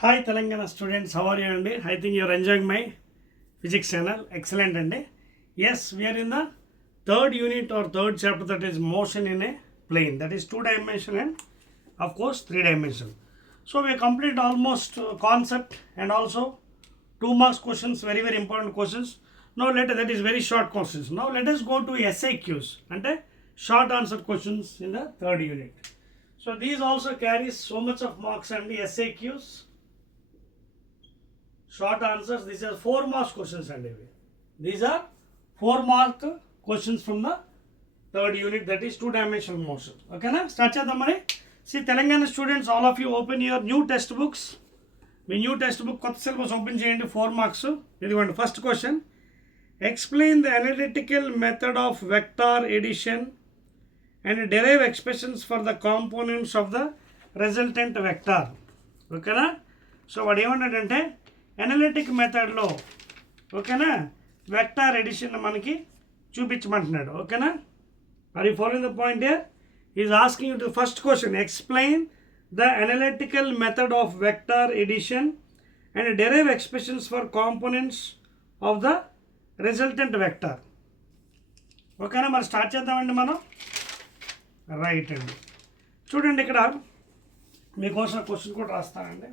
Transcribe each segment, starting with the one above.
Hi Telangana students, how are you? Andy? I think you are enjoying my physics channel. Excellent, Andy. Yes, we are in the third unit or third chapter, that is motion in a plane. That is 2-dimensional and of course 3-dimensional. So we have completed almost concept and also 2 marks questions, very important questions. Now that is very short questions. Now let us go to SAQs and short answer questions in the third unit. So these also carries so much of marks and the SAQs. Short answers, these are 4 marks questions and these are 4 mark questions from the third unit, that is 2-dimensional motion. Okay na? Start chedam mari. See Telangana students, all of you open your new textbooks. Me new text book కొత్త syllabus open చేయండి. 4 మార్క్స్. ఇదిగోండి first question. Explain the analytical method of vector edition and derive expressions for the components of the resultant vector. ఓకేనా? సో వాడు ఏమన్నాడంటే అనలిటిక్ మెథడ్లో ఓకేనా vector edition మనకి చూపించమంటున్నాడు. ఓకేనా? Are you following the point here? Is asking you to first question, explain the analytical method of vector addition and derive expressions for components of the resultant vector. ఓకేనా? మరి స్టార్ట్ చేద్దామండి మనం. రైట్ అండి. చూడండి ఇక్కడ మీకోసం క్వశ్చన్ కూడా రాస్తానండి.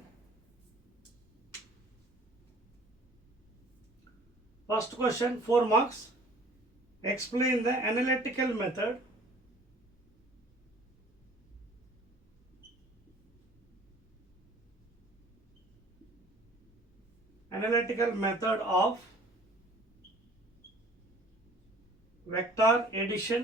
First question 4 marks. Explain the analytical method of vector addition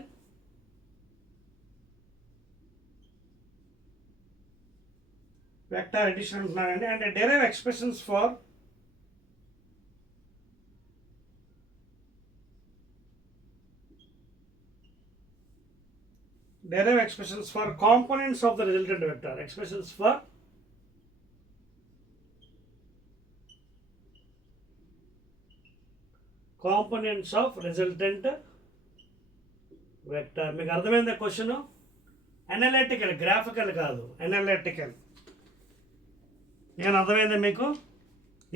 అంటున్నానండి. And derive expressions for components of the resultant vector. Expressions for components of resultant vector. మీకు అర్థమైందా క్వశ్చన్? అనలిటికల్, గ్రాఫికల్ కాదు, అనలిటికల్. నేను అర్థమైందా మీకు?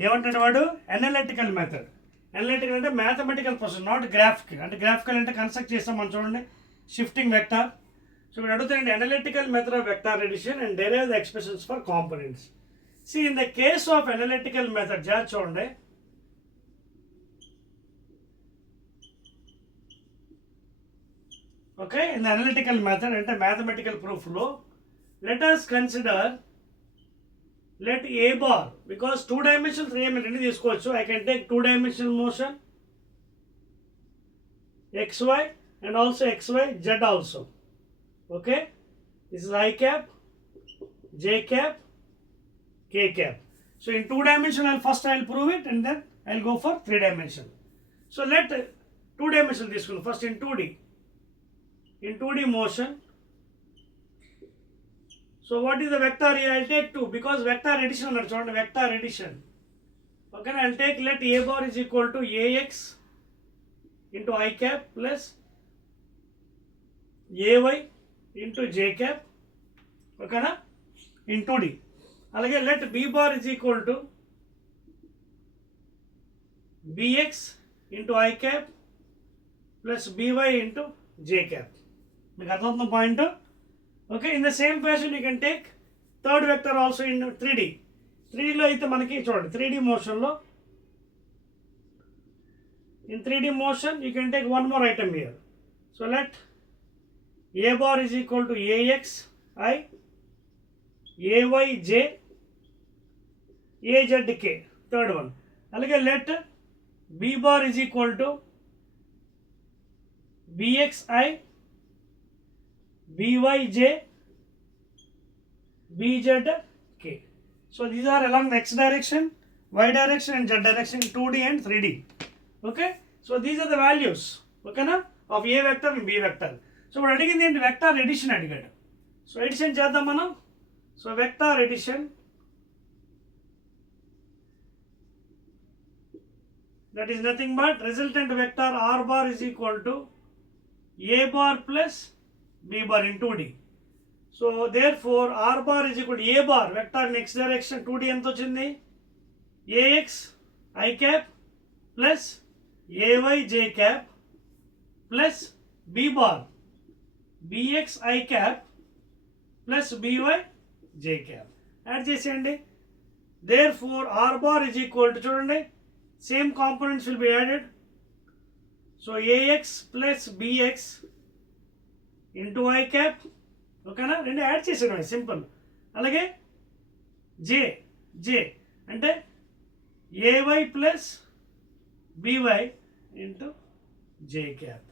ఏమంటాడు వాడు? Analytical method. అనలిటికల్ అంటే మ్యాథమెటికల్ ప్రాసెస్, నాట్ గ్రాఫికల్. అంటే గ్రాఫికల్ అంటే కన్స్ట్రక్ట్ చేస్తాం మనం. చూడండి, షిఫ్టింగ్ వెక్టర్. సో ఇప్పుడు అడుగుతాయండి analytical method of vector addition and derive the expressions for components. See in the case of analytical method జాగ్రత్త చూడండి. Okay, in the analytical method and mathematical proof law, let us consider, let a bar, because 2-dimensional 3-dimensional తీసుకోవచ్చు. I can take 2-dimensional motion xy and also xy z also. Okay, this is I cap, j cap, k cap. So in 2-dimensional first I'll prove it and then I'll go for 3-dimensional. So let 2-dimensional తీసుకుందాం first in 2D. In 2D motion, so what is the vector here? I'll take 2 because vector addition under children, vector addition. Okay, I'll take, let a bar is equal to ax into I cap plus ay into j cap. Okay na? In 2D. Alage let b bar is equal to bx into I cap plus by into j cap. మీకు అర్థమవుతున్న point? Okay, in the same fashion you can take third vector also in 3D. 3Dలో అయితే మనకి చూడండి 3D మోషన్లో, in 3D motion you can take one more item here. So లెట్ a bar is equal to ax I, ay j, az k, third one. అలాగే let b bar is equal to bx I, byj, bz k. So these are along the x direction, y direction and z direction in 2D and 3D. Okay, so these are the values, okay na, of a vector and b vector. So what అడిగింది ఏంటి? Vector edition అడిగాడు. So edition చేద్దాం మనం. So vector edition, that is nothing but resultant vector r bar is equal to a bar plus b bar in 2D. So therefore r bar is equal a bar vector next direction 2D ఎంత వచ్చింది a x i cap plus a y j cap plus b bar b x i cap plus b y j cap add చేసేయండి. Therefore r bar is equal to చూడండి same components will be added. So a x plus b x into I cap ఓకేనా, రెండు add చేసేయడం simple. అలాగే j j అంటే a y plus by into J cap.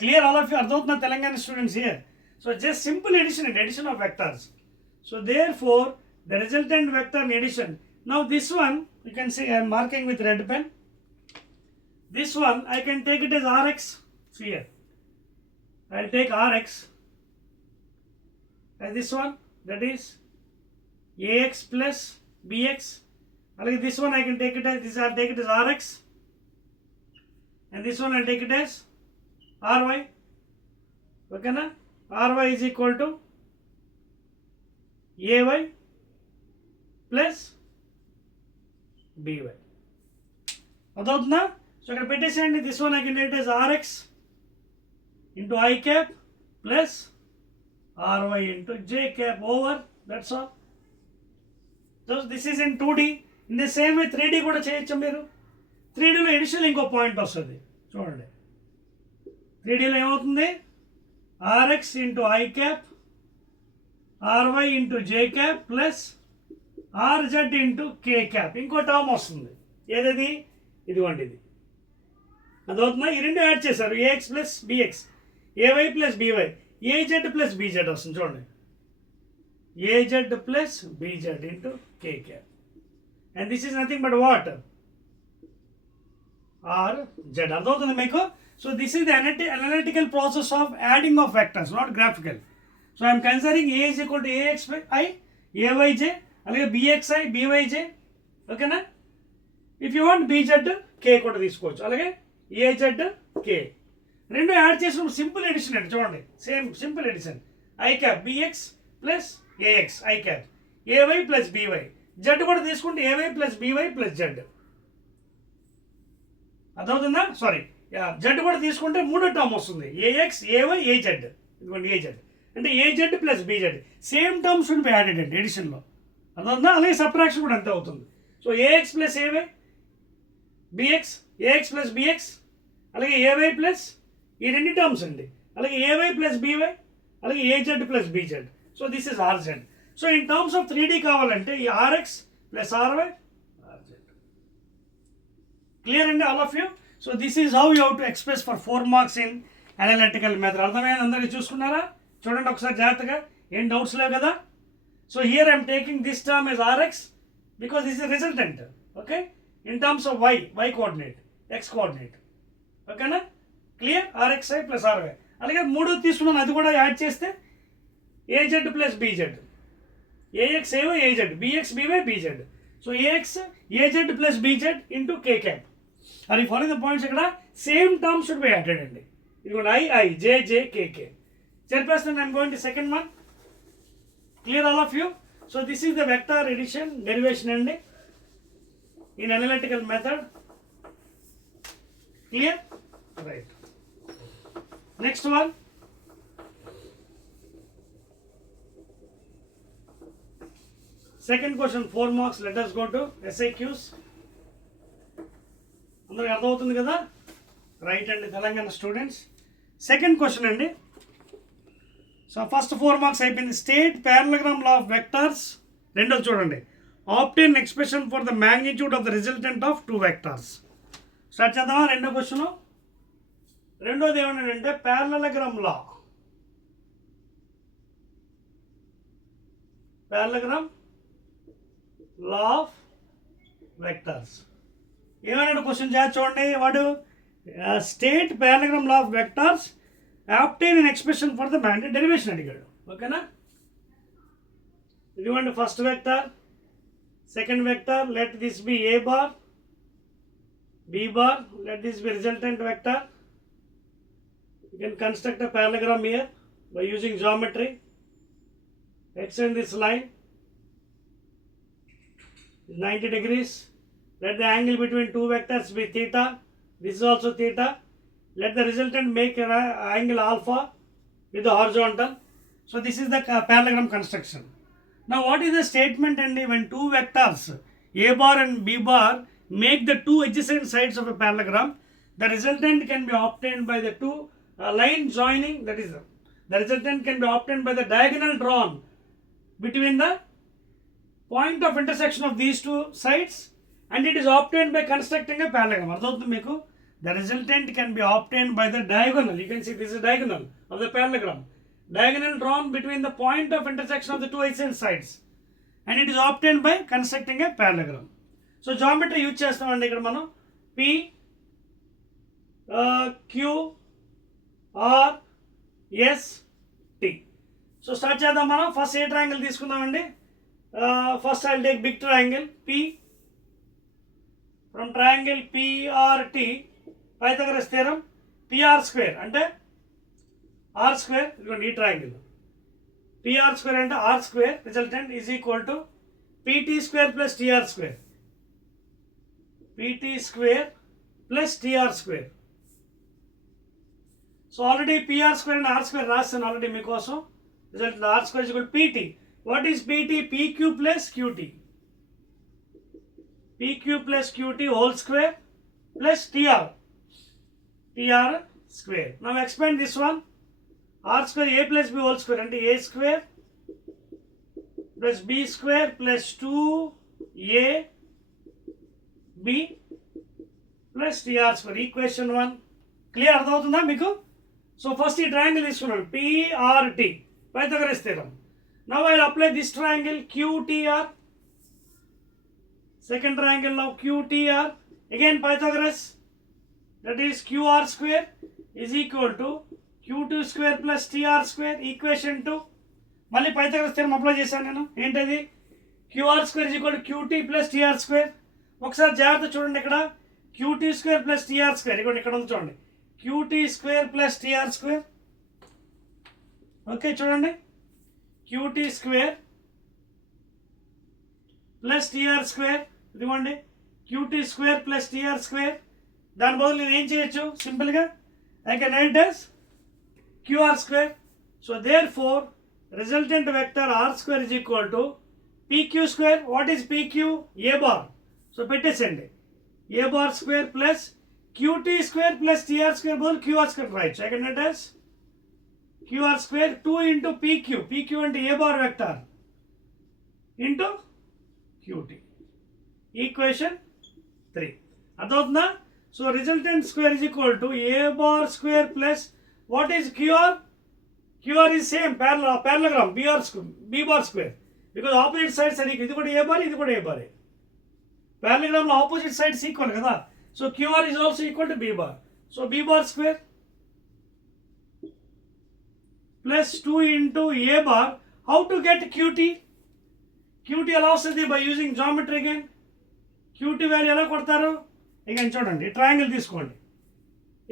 Clear all of you? అర్థమవుతున్నా Telangana students here? So just simple addition and addition of vectors. So therefore the resultant vector in addition. Now this one you can see I am marking with red pen. This one I can take it as Rx. See here, I will take Rx as this one, that is Ax plus Bx. Like this one I can take it as this, I will take it as Rx, and this one I will take it as Ry. Okay na? Ry is equal to Ay plus b y అదవుతుందా? So ఇక్కడ పెట్టేసేయండి. This one I can take it as r x into I cap plus r y into J cap over that's all. So this is in 2D. In the same way 3D కూడా చేయొచ్చు మీరు. 3Dలో ఎడిషనల్ ఇంకో పాయింట్ వస్తుంది చూడండి. 3Dలో ఏమవుతుంది r x into I cap r y into J cap plus r z into k cap ఇంకో టర్మ్ వస్తుంది. ఏదది? ఇదిగోండి ఇది. అదవుతుందా? ఈ రెండు యాడ్ చేశారు a x plus b x a y plus b y a z plus b z వస్తుంది చూడండి. A z plus b z into k cap and this is nothing but what r z. అర్థమవుతుంది మీకు? So this is the analytical process of adding of vectors, not graphical. So I'm considering A is equal to a x i a y j అలాగే b x i b y j ఓకేనా. If you want b z k కూడా తీసుకోవచ్చు, అలాగే ఏజెడ్ కే రెండు యాడ్ చేసిన simple addition అండి చూడండి. Same simple addition. I cap b x plus a x i cap a y plus b y z కూడా తీసుకుంటే a y plus b y plus z. అర్థమవుతుందా? సారీ జెడ్ కూడా తీసుకుంటే మూడో టర్మ్ వస్తుంది ఏఎక్స్ ఏవై ఏజెడ్. ఇదిగోండి ఏజెడ్ అంటే a z plus b z same term should be added అండి ఎడిషన్లో. అర్థమవుతుందా? అలాగే సబ్ట్రాక్షన్ కూడా అంతే అవుతుంది. So a x plus a y b x a x plus b x అలాగే ఏవై ప్లస్ ఈ రెండు టర్మ్స్ అండి, అలాగే ఏవై ప్లస్ బీవై అలాగే a z plus b z. So this is r z. So in terms of 3D కావాలంటే ఈ r x plus r y r z. Clear అండి all of you? So this is how you how to express for 4 marks in analytical method. అర్థమైంది? అందరికీ చూసుకున్నారా? చూడండి ఒకసారి జాగ్రత్తగా, ఏం డౌట్స్ లేవు కదా. So here I am taking this term as Rx because this is a resultant, okay, in terms of y coordinate, x coordinate, okay na? Clear? Rxi plus Ry. అలాగే మూడో తీసుకున్నాను, అది కూడా యాడ్ చేస్తే az plus bz, ax ay az, bx by bz. So ax az plus bz into k cap. Are you following the points? ఇక్కడ same term should be added అండి. ఇదిగోండి I j j k k. Chairperson, I am going to second one. Clear all of you? So this is the vector addition derivation and in analytical method. Clear? Right. Next one. Second question, 4 marks. Let us go to SAQs. అందరికి అర్థమవుతుంది కదా? Right అండి Telangana students. Second question అండి. So first 4 marks అయిపోయింది. State parallelogram law of vectors. రెండోది చూడండి, obtain expression for the magnitude of the resultant of 2 vectors. Start చేద్దామా? రెండో క్వశ్చన్. రెండోది ఏమన్నాడంటే ప్యారలగ్రామ్ లా ఆఫ్ వెక్టర్స్. ఏమన్నాడు క్వశ్చన్ చేసి చూడండి. వాడు state parallelogram law of vectors obtain an expression for the magnetic derivation అడిగాడు. ఓకేనా? ఇదిగోండి first vector, second vector, let this be a bar b bar, let this be resultant vector. You can construct a parallelogram here by using geometry. extend this line 90 degrees. Let the angle between two vectors be theta. This is also theta. Let the resultant make an angle alpha with the horizontal. So this is the parallelogram construction. Now what is the statement, and when two vectors a bar and b bar make the two adjacent sides of a parallelogram, the resultant can be obtained by the two lines joining, that is the resultant can be obtained by the diagonal drawn between the point of intersection of these two sides, and it is obtained by constructing a parallelogram. అర్థమవుతుంది మీకు? The resultant can be obtained by the diagonal. You can see this is diagonal of the parallelogram. Diagonal drawn between the point of intersection of the two adjacent sides, and it is obtained by constructing a parallelogram. So geometry use చేస్తామండి ఇక్కడ మనం P Q R S T. So start చేద్దాం మనం. First a triangle తీసుకుందామండి. First I'll take big triangle P. From triangle PRT, Pythagoras theorem, PR square అంటే R square, ఇదిగోండి ఈ triangle PR square అంటే R square resultant is equal to PT square plus TR square. PT square plus TR square. So already PR square and R square రాస్తాను ఆల్రెడీ మీకోసం. Resultant R square is equal to PT. What is PT? PQ plus QT. PQ plus QT whole square plus TR. TR square. Now expand this one. R square A plus B whole square and A square plus B square plus 2AB plus TR square. Equation 1. Clear? అర్థమవుతుందా మీకు? So first ఈ triangle తీసుకున్నాను PRT. Pythagoras theorem. Now I will apply this triangle QTR. Second triangle now QTR. Again Pythagoras. That is QR square is equal to Q2 square plus TR square. Equation 2. మళ్ళీ Pythagoras theorem apply చేశాను నేను. ఏంటది? QR square is equal to QT plus TR square. ఒకసారి జాగ్రత్త చూడండి ఇక్కడ. QT square plus TR square. ఇక్కడ ఉంది చూడండి. QT square plus TR square. Okay చూడండి. QT square plus TR square. ఇదిగోండి QT square plus TR square. దాని బదులు నేను ఏం చేయొచ్చు? సింపుల్గా I can write as QR square. So therefore resultant vector R square is equal to PQ square. What is PQ? A bar. So పెట్టేసండి A bar square plus QT square plus TR square బదులు QR square right. So I can write as QR square 2 into PQ. PQ అంటే A bar vector into QT. Equation 3. అర్థమవుతుందా? So resultant square is equal to A bar square plus what is QR? QR is same parallelogram B bar square because opposite sides are equal. ఇది కూడా A bar, ఇది కూడా A bar. Parallelogram లో opposite sides equal కదా. So QR is also equal to B bar. So B bar square plus 2 into A bar. How to get QT? QT ఎలా వస్తుంది? By using geometry again. QT value ఎలా కొడతారు? again చూడండి ఈ ట్రయాంగిల్ తీసుకోండి.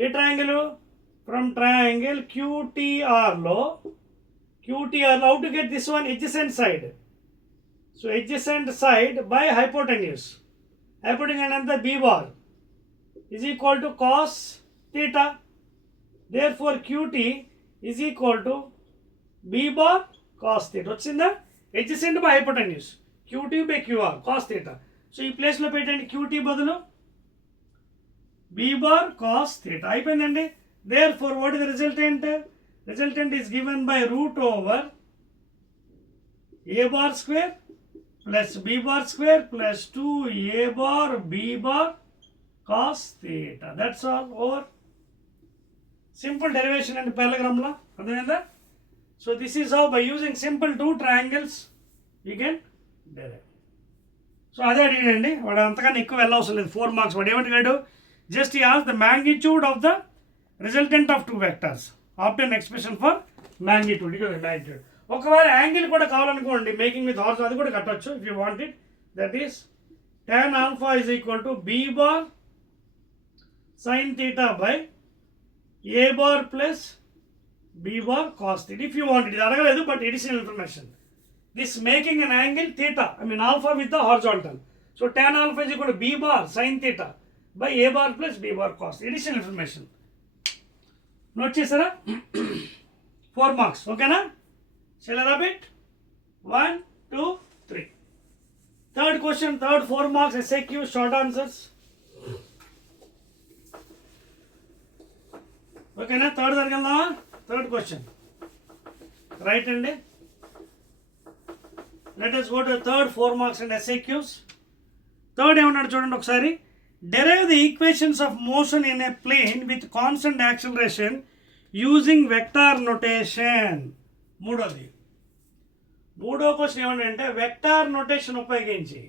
A triangle? From triangle QTR లో how to get this one? Adjacent side. So adjacent side by hypotenuse. Hypotenuse and the B bar is equal to cos theta. Therefore QT is equal to B bar cos theta. వచ్చిందా? Adjacent by hypotenuse. QT by QR cos theta. So ఈ ప్లేస్లో పెట్టండి QT బదులు B bar cos theta. అయిపోయిందండి. Therefore what is the resultant? Resultant is given by root over A bar square plus B bar square plus 2A bar B bar cos theta. That's all. Over. Simple derivation and parallelogram law. అర్థమైందా? So this is how by using simple two triangles you can derive. So అదే అడిగాడండి. వాడు అంతకన్నా ఎక్కువ వెళ్ళవసరం లేదు. 4 marks. వాడు ఏమంటాడు? Just he asked the magnitude of the resultant of two vectors. Obtain expression for magnitude. Magnitude. ఒకవేళ యాంగిల్ కూడా కావాలనుకోండి మేకింగ్ విత్ హార్స్ అది కూడా కట్టొచ్చు if you want it. That is tan alpha is equal to B bar sin theta by A bar plus B bar cos theta. If you want it. ఇది అడగలేదు but additional information. this making an angle theta, I mean alpha with the horizontal. So tan alpha is equal to b bar sin theta by a bar plus b bar cos. Additional information. Note chesara 4 marks. Okay na? Shall I rub it? 1, 2, 3. Third question, third 4 marks SAQ short answers. Okay na? Third question. Right hand. Let us go to the third 4 marks and SAQs. Third ఏమన్నాడు చూడండి ఒకసారి. Derive the equations of motion in a plane with constant acceleration using vector notation. మూడో క్వశ్చన్ ఏమంటే vector notation ఉపయోగించి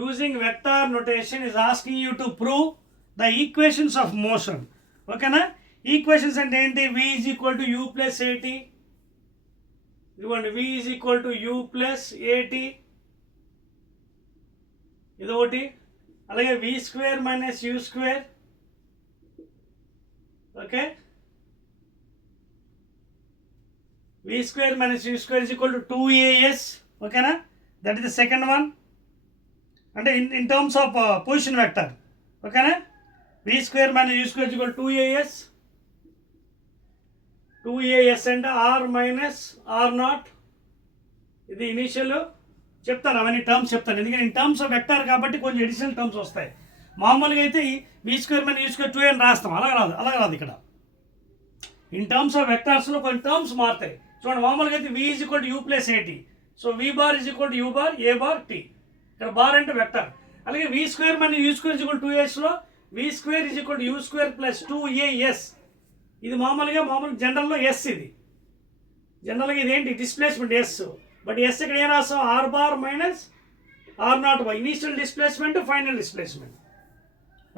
using vector notation is asking you to prove the equations of motion. ఓకేనా? ఈక్వేషన్స్ అంటే ఏంటి? v is equal to u plus at. ఇదిగోండి v is equal to u plus at. ఇది ఒకటి. అలాగే v square minus u square. Okay, v square minus u square is equal to 2as. ఓకేనా? That is the second one. అంటే in terms of position vector. ఓకేనా? v square minus u square is equal to 2as. 2as అంటే r minus r naught. ఇది ఇనిషియల్ చెప్తాను, అవన్నీ టర్మ్స్ చెప్తాను, ఎందుకంటే in terms of vector కాబట్టి కొంచెం అడిషనల్ టర్మ్స్ వస్తాయి. మామూలుగా అయితే v square minus u square 2 అని రాస్తాం, అలాగే రాదు ఇక్కడ. ఇన్ టర్మ్స్ ఆఫ్ వెక్టార్స్లో కొన్ని టర్మ్స్ మారుతాయి. చూడండి, మామూలుగా అయితే v is equal to u plus a t. సో v bar is equal to u bar a bar t. ఇక్కడ బార్ అంటే వెక్టార్. అలాగే v square minus u square is equal 2sలో v square is equal to u square plus 2as. ఇది మామూలు జనరల్లో ఎస్. ఇది జనరల్గా ఇదేంటి? Displacement yes. బట్ ఎస్ ఇక్కడ ఏం రాస్తాం? R bar minus r naught by initial displacement final displacement.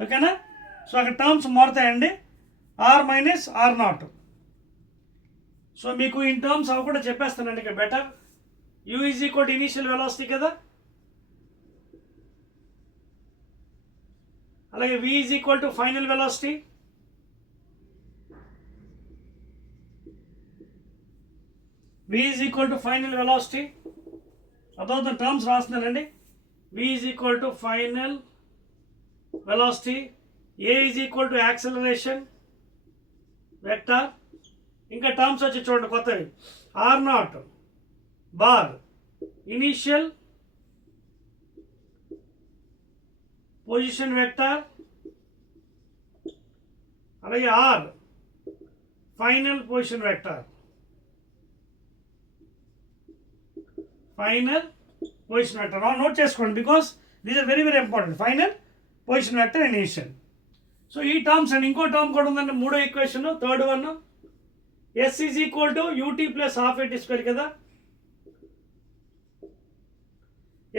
ఓకేనా? సో అక్కడ టర్మ్స్ మారుతాయండి, r minus r naught. So మీకు ఇన్ టర్మ్స్ అవి కూడా చెప్పేస్తానండి ఇక్కడ better. U is equal to initial velocity కదా, అలాగే v is equal to final velocity. v is equal to final velocity. అదొక టర్మ్స్ రాస్తున్నానండి. v is equal to final velocity. a is equal to acceleration vector. ఇంకా terms వచ్చి చూడండి కొత్తవి. R naught bar initial position vector, అలాగే r final position vector. Final position vector note చేసుకోండి, because these are very very important. Final position vector and initial. So ఈ terms and ఇంకో term కూడా ఉందండి, మూడో equation third one. S is equal to u t plus half at square కదా.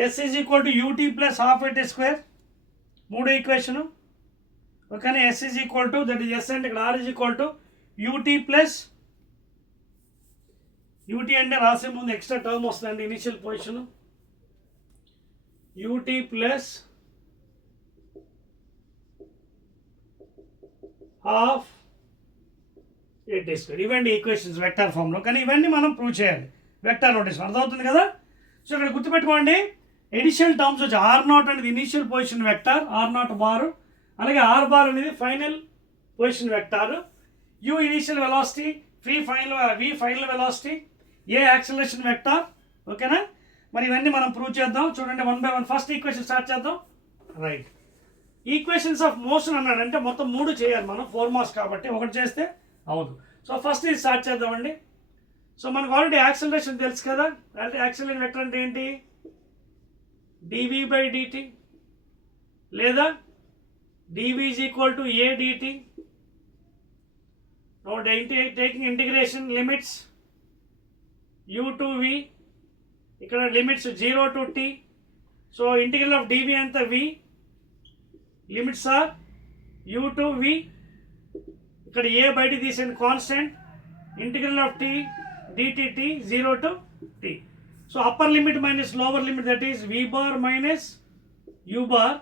S is equal to u t plus half at square, మూడో equation. ఓకేనా? S is equal to that is yes అంటే ఇక్కడ r is equal to u t plus u t అంటే రాసే ముందు extra term వస్తుందండి, initial position. U t plus half at square. ఇవన్నీ equations vector ఫామ్లో, కానీ ఇవన్నీ మనం ప్రూవ్ చేయాలి వెక్టార్ నోటేషన్. అర్థమవుతుంది కదా? సో ఇక్కడ గుర్తుపెట్టుకోండి, ఎడిషనల్ టర్మ్స్ వచ్చి ఆర్ నాట్ అనేది initial position vector, r naught bar. అలాగే ఆర్ బార్ అనేది final position vector. U initial velocity, v final velocity, a acceleration vector. ఓకేనా? మరి ఇవన్నీ మనం ప్రూవ్ చేద్దాం. చూడండి, 1 by 1 ఫస్ట్ ఈక్వేషన్ స్టార్ట్ చేద్దాం. రైట్, ఈక్వేషన్స్ ఆఫ్ మోషన్ అన్నాడంటే మొత్తం 3 చేయాలి మనం, 4 మార్క్స్ కాబట్టి ఒకటి చేస్తే అవదు. సో ఫస్ట్ ఇది స్టార్ట్ చేద్దామండి. సో మనకు ఆల్రెడీ యాక్సలరేషన్ తెలుసు కదా. అంటే యాక్సలరేషన్ వెక్టర్ అంటే ఏంటి? dv by dt లేదా dv is equal to a dt. Now taking integration limits u to v, ఇక్కడ limits 0 to t. So integral of dv అంతా v, limits are u to v. ఇక్కడ a బయట తీసేయండి constant. Integral of t dtt 0 to t. So upper limit minus lower limit, that is v bar minus u bar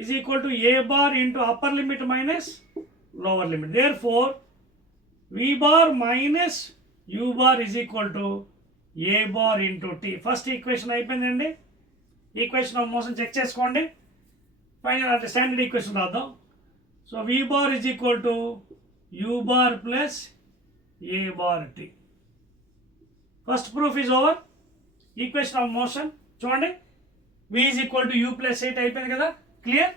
is equal to a bar into upper limit minus lower limit. Therefore v bar minus u bar is equal to a bar into t. First equation అయిపోయిందండి. Equation of motion check చేసుకోండి. ఫైనల్ అంటే standard equation రాద్దాం. So v bar is equal to u bar plus a bar t. First proof is over. Equation of motion చూడండి, v is equal to u plus 8 అయిపోయింది కదా. Clear?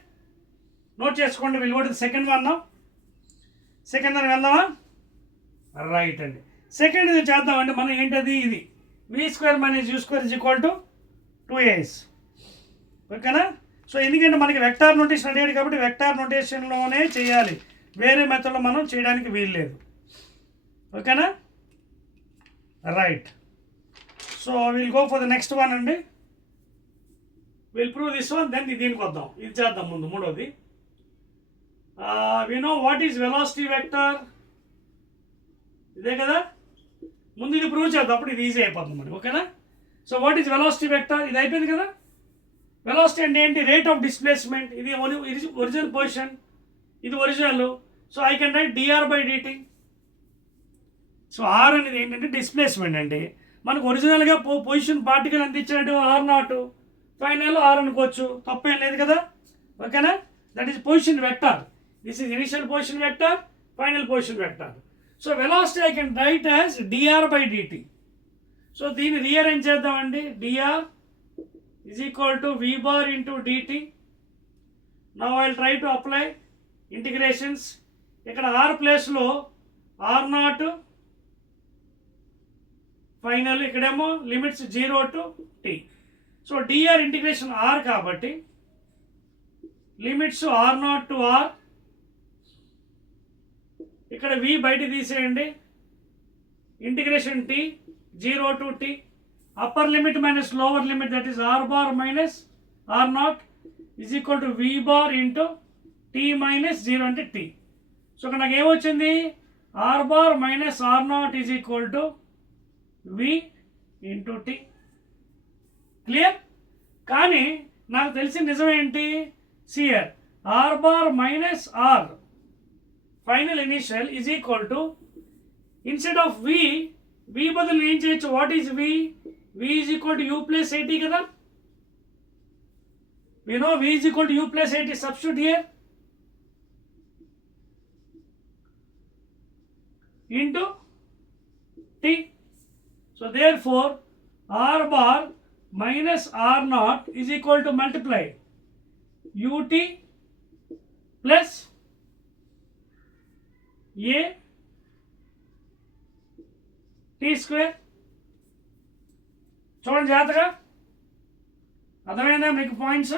Note చేసుకోండి. Will go to second one. Second one వెళ్దామా? రైట్ అండి. సెకండ్ ఇది చేద్దామండి. మనం ఏంటది? ఇది v square minus u square is equal to 2as. ఓకేనా? సో ఎందుకంటే మనకి వెక్టార్ నోటేషన్ అడిగాడు కాబట్టి వెక్టార్ నోటేషన్లోనే చేయాలి, వేరే మెథడ్లో మనం చేయడానికి వీలు లేదు. ఓకేనా? Right. So will go for the next one అండి. Will prove this one, then దీనికి వద్దాం. ఇది చేద్దాం ముందు. మూడోది, we know what is velocity vector. ఇదే కదా. ముందు ఇది ప్రూవ్ చేద్దాం, అప్పుడు ఇది ఈజీ అయిపోతుంది మనకి. ఓకేనా? So what is velocity vector? ఇది అయిపోయింది కదా. వెలాసిటీ అంటే ఏంటి? Rate of displacement. ఇది ఒరిజినల్ పొజిషన్, ఇది original. So I can write dr by dt. So r అనేది ఏంటంటే డిస్ప్లేస్మెంట్ అండి. మనకు ఒరిజినల్గా పొజిషన్ పార్టికల్ ఎంత ఇచ్చినట్టు r0, ఫైనల్ ఆర్ అనుకోవచ్చు, తప్పేం లేదు కదా. ఓకేనా? That is position vector. This is initial position vector, final position vector. So velocity I can right as dr by dt. So దీన్ని రీఅరేంజ్ చేద్దామండి. dr is equal to v bar into dt. Now I will try to apply integrations. ఇక్కడ r ప్లేస్లో r0, final ఇక్కడేమో లిమిట్స్ 0 to t. So dr integration r కాబట్టి limits r0 to r, ఇక్కడ v బయట తీసేయండి, integration t 0 to t, upper limit minus lower limit, that is r bar minus r0 is equal to v bar into t minus 0 అంటే t. So ఇక్కడ నాకు ఏమొచ్చింది? r bar minus r0 is equal to v into t. Clear? కానీ నాకు తెలిసిన నిజం ఏంటి? సియర్ r bar minus r final initial is equal to, instead of v బదులు ఏం చేయొచ్చు? What is v? v is equal to u plus 80 కదా. We know v is equal to u plus 80. Substitute here into t. So therefore r bar minus r0 is equal to multiply ut plus a t square. చూడండి జాగ్రత్తగా, అర్థమైందా మీకు? Points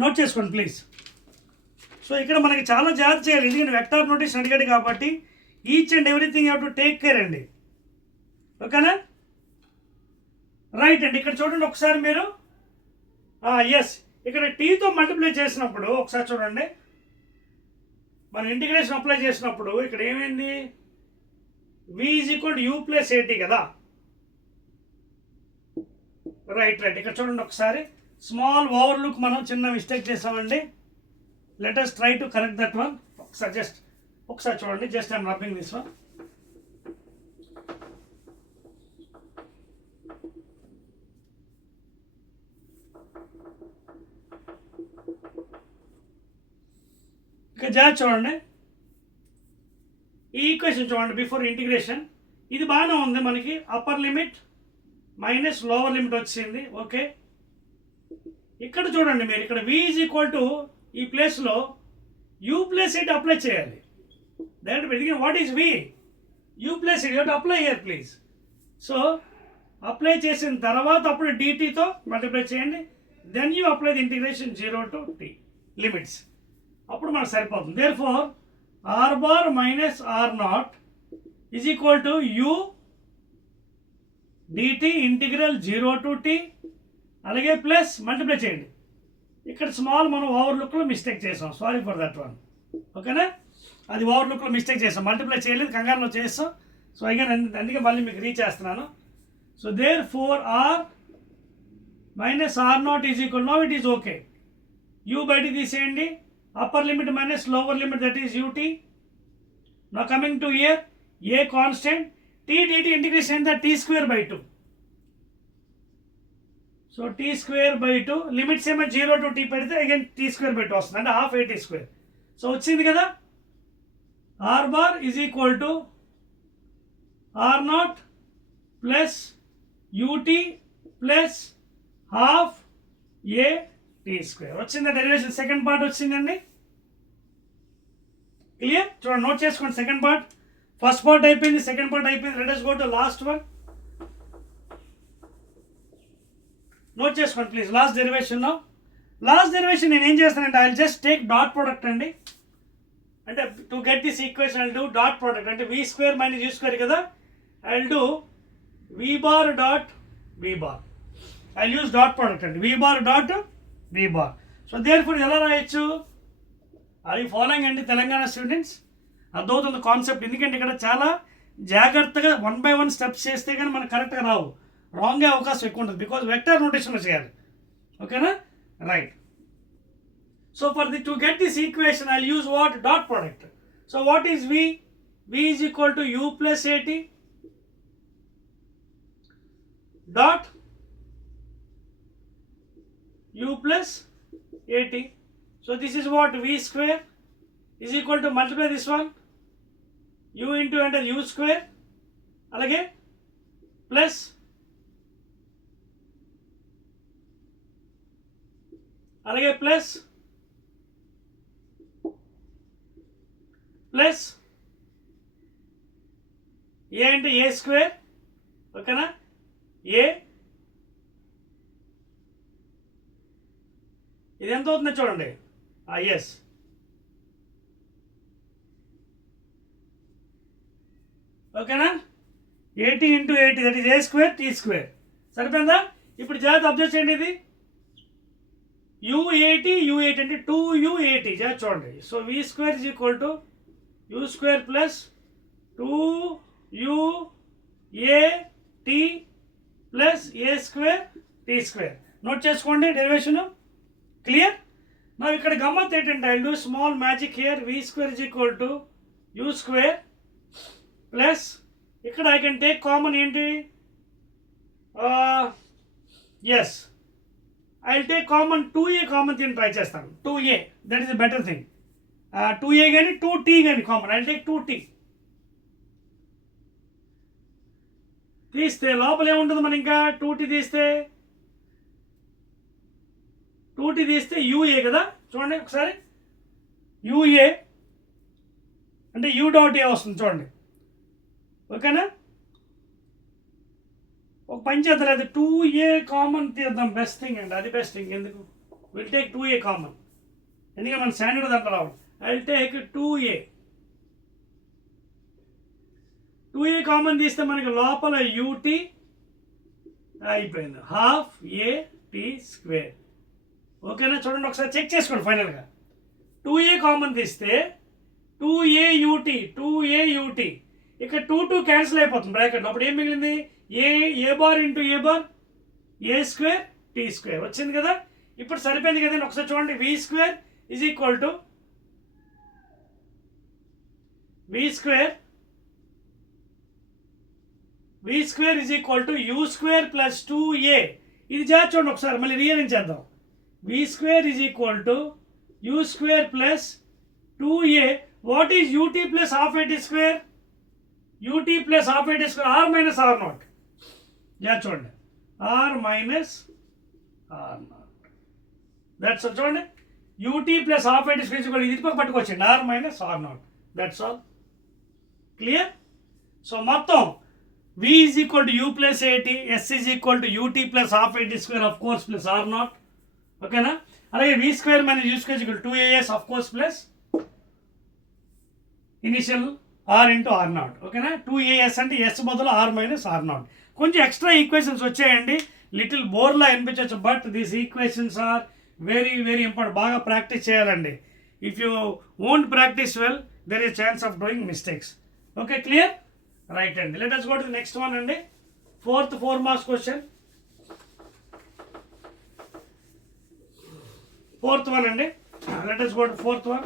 note చేసుకోండి please. So ఇక్కడ మనకి చాలా జాగ్రత్త చేయాలి, ఎందుకంటే వెక్టార్ నోటేషన్ అడిగాడు కాబట్టి each and everything you have to take care అండి. ఓకేనా? రైట్ అండి. ఇక్కడ చూడండి ఒకసారి మీరు. ఎస్, ఇక్కడ టీతో మల్టిప్లై చేసినప్పుడు ఒకసారి చూడండి, మన ఇంటిగ్రేషన్ అప్లై చేసినప్పుడు ఇక్కడ ఏమైంది? v is equal to u plus 80 కదా. రైట్. ఇక్కడ చూడండి ఒకసారి, స్మాల్ ఓవర్లుక్ మనం చిన్న మిస్టేక్ చేసామండి. Let us try to correct that one. ఒకసారి చూడండి. Just I'm rubbing this one. ఇక జాగ్రత్త చూడండి, ఈ ఈక్వేషన్ చూడండి. బిఫోర్ ఇంటిగ్రేషన్ ఇది బాగానే ఉంది, మనకి upper limit minus lower limit వచ్చింది. ఓకే, ఇక్కడ చూడండి మీరు, ఇక్కడ v ఈజ్ ఈక్వల్ టు ఈ ప్లేస్లో u ప్లస్ 8 అప్లై చేయాలి. Direct what is v? u plus 8 you to apply here please. So apply చేసిన తర్వాత అప్పుడు dtతో మల్టిప్లై చేయండి, then you apply the integration 0 to t limits, అప్పుడు మనకు సరిపోతుంది. Therefore r bar minus r0 is equal to u dt integral 0 to t, అలాగే plus multiply చేయండి. ఇక్కడ స్మాల్ మనం ఓవర్లుక్లో మిస్టేక్ చేసాం, సారీ ఫర్ దట్ వన్. ఓకేనా? అది ఓవర్లుక్లో మిస్టేక్ చేసాం, మల్టిప్లై చేయలేదు, కంగారులో చేస్తాం. సో అగైన్ అందుకే మళ్ళీ మీకు రీచ్ చేస్తున్నాను. So therefore r minus r0 is equal, no it is okay, u బయటికి తీసేయండి, upper limit minus lower limit, that is ut. Now coming to here, a constant, t dt integration ఎంత t square by 2. So t square by 2 లిమిట్స్ ఏమో 0 to t పెడితే again t square by 2 వస్తుంది, అంటే half at square. So వచ్చింది కదా, r bar is equal to r naught plus ut plus half a t square. వచ్చిందా derivation? Second part వచ్చిందండి. Clear? చూడండి, note చేసుకోండి. సెకండ్ పార్ట్, ఫస్ట్ పార్ట్ అయిపోయింది, second part అయిపోయింది. Let us go to last one. Note చేసుకోండి please. Last derivation. Last derivation నేను ఏం చేస్తానంటే I just take dot product అండి. అంటే to get this equation I do dot product, అంటే v square minus u square కదా, I do v bar dot v bar. I use dot product అండి, v bar dot v bar. So therefore ఎలా రాయొచ్చు? అది ఫాలోయింగ్ అండి తెలంగాణ స్టూడెంట్స్. అర్థమవుతుంది కాన్సెప్ట్, ఎందుకంటే ఇక్కడ చాలా జాగ్రత్తగా 1 by 1 స్టెప్స్ చేస్తే కానీ మనకు కరెక్ట్గా రావు, రాంగ్ అయ్యే అవకాశం ఎక్కువ ఉంటుంది, బికాజ్ వెక్టర్ నోటేషన్లో చేయాలి. ఓకేనా? Right. So for to get this equation I use what? Dot product. So what is v? v is equal to u plus at dot u plus at. So this is what v square is equal to multiply this one u into under u square alage plus a into a square. Okay na? a ఇది ఎంత అవుతుందో చూడండి. ఎస్, ఓకేనా? 80 into 80 that is a square t square. సరిపోయిందా? ఇప్పుడు జాగ్రత్త అబ్జర్వ్ చేయండి, ఇది u80 అంటే 2u80. జాగ్రత్త చూడండి. So v square is equal to u square plus 2uat plus a square t square. Note చేసుకోండి డెరివేషన్. క్లియర్? నా ఇక్కడ గమ్మత్ ఏంటంటే I do small magic here. v square is equal to u square plus ఇక్కడ I can take common ఏంటి? Yes, I will take common 2a common తిని try చేస్తాను. 2a that is a better thing. 2a కానీ 2t కానీ common. I will take 2t. తీస్తే లోపల ఏముంటుంది మన? ఇంకా 2t తీస్తే 2t తీస్తే ua కదా. చూడండి ఒకసారి, ua అంటే u డాట్ a వస్తుంది చూడండి. ఓకేనా? ఒక పని చేద్దాం, అది 2a కామన్ తీద్దాం. బెస్ట్ థింగ్ అండి, అది బెస్ట్ థింగ్. ఎందుకు? విల్ టేక్ 2a కామన్, ఎందుకంటే మన స్టాండర్డ్ దాంట్లో రావాలి. I will take 2a common తీస్తే మనకి లోపల ut అయిపోయింది, హాఫ్ a t స్క్వేర్. ఓకేనా? చూడండి ఒకసారి చెక్ చేసుకోండి ఫైనల్గా. 2a కామన్ తీస్తే 2aut ఇక్కడ 2 క్యాన్సిల్ అయిపోతుంది బ్రాకెట్లో. అప్పుడు ఏం మిగిలింది? ఏ బార్ ఇంటూ ఏ బార్ ఏ స్క్వేర్ టీ స్క్వేర్ వచ్చింది కదా. ఇప్పుడు సరిపోయింది కదండి. ఒకసారి చూడండి, v square is equal to is equal to u square plus 2a. ఇది చేసి చూడండి ఒకసారి, మళ్ళీ రీఅరేంజ్ చేద్దాం. v square is equal to u square plus 2a. What is ut plus half at square? ut plus half at square r minus r not. చూడండి, r minus r not. That's all. చూడండి, ut plus half at square ఇది పట్టుకొచ్చండి, r minus r not. That's all. Clear? So మొత్తం v is equal to u plus at, s is equal to ut plus half at square of course plus r not. ఓకేనా? అలాగే v square minus u square equal 2as of course plus initial r into r not. ఓకేనా? 2as అంటే s బదులు r minus r not. కొంచెం extra equations వచ్చాయండి, లిటిల్ బోర్లా అనిపించవచ్చు, but these equations are very very important. బాగా ప్రాక్టీస్ చేయాలండి. If you won't practice well there is chance of doing mistakes. Okay, clear? Right అండి. Let us go to the next one అండి. Fourth 4 marks question. Fourth one అండి. Let us go to fourth one.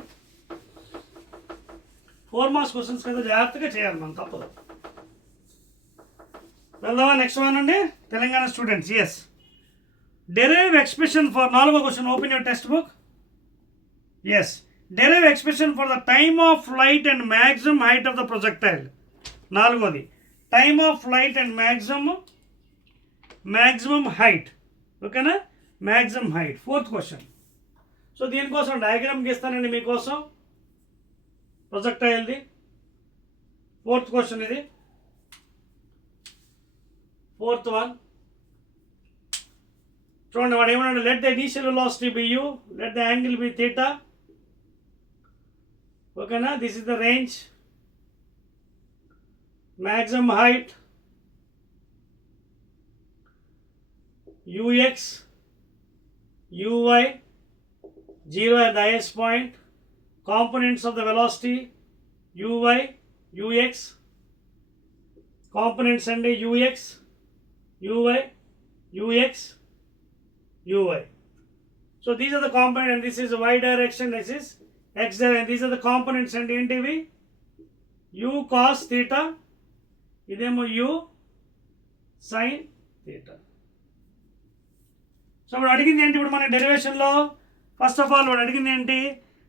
4 marks questions కదా జాగ్రత్తగా చేయాలి మనం, తప్పదు. వెళ్దామా next one అండి, Telangana students. Yes, derive expression for 4వ question. Open your text book. Yes, derive expression for the time of flight and maximum height of the projectile. 4వది time of flight and maximum height. ఓకేనా, maximum height. 4th question. So దీనికోసం diagram గీస్తానండి మీకోసం, ప్రొజెక్టైల్ది. 4th question ఇది, 4th one. చూడండి వాడు ఏమన్నాడు, let the initial velocity be u, let the angle be theta. ఓకేనా, this is the range, maximum height ux, uy, 0 at the highest point, components of the velocity uy, ux, components and ux, uy, ux, uy. So these are the components, and this is y direction, this is x direction. These are the components and ఏంటివి, u cos theta, ఇదేమో u sin theta. So వాడు అడిగింది ఏంటి ఇప్పుడు మన డెరివేషన్లో? First of all వాడు అడిగింది ఏంటి,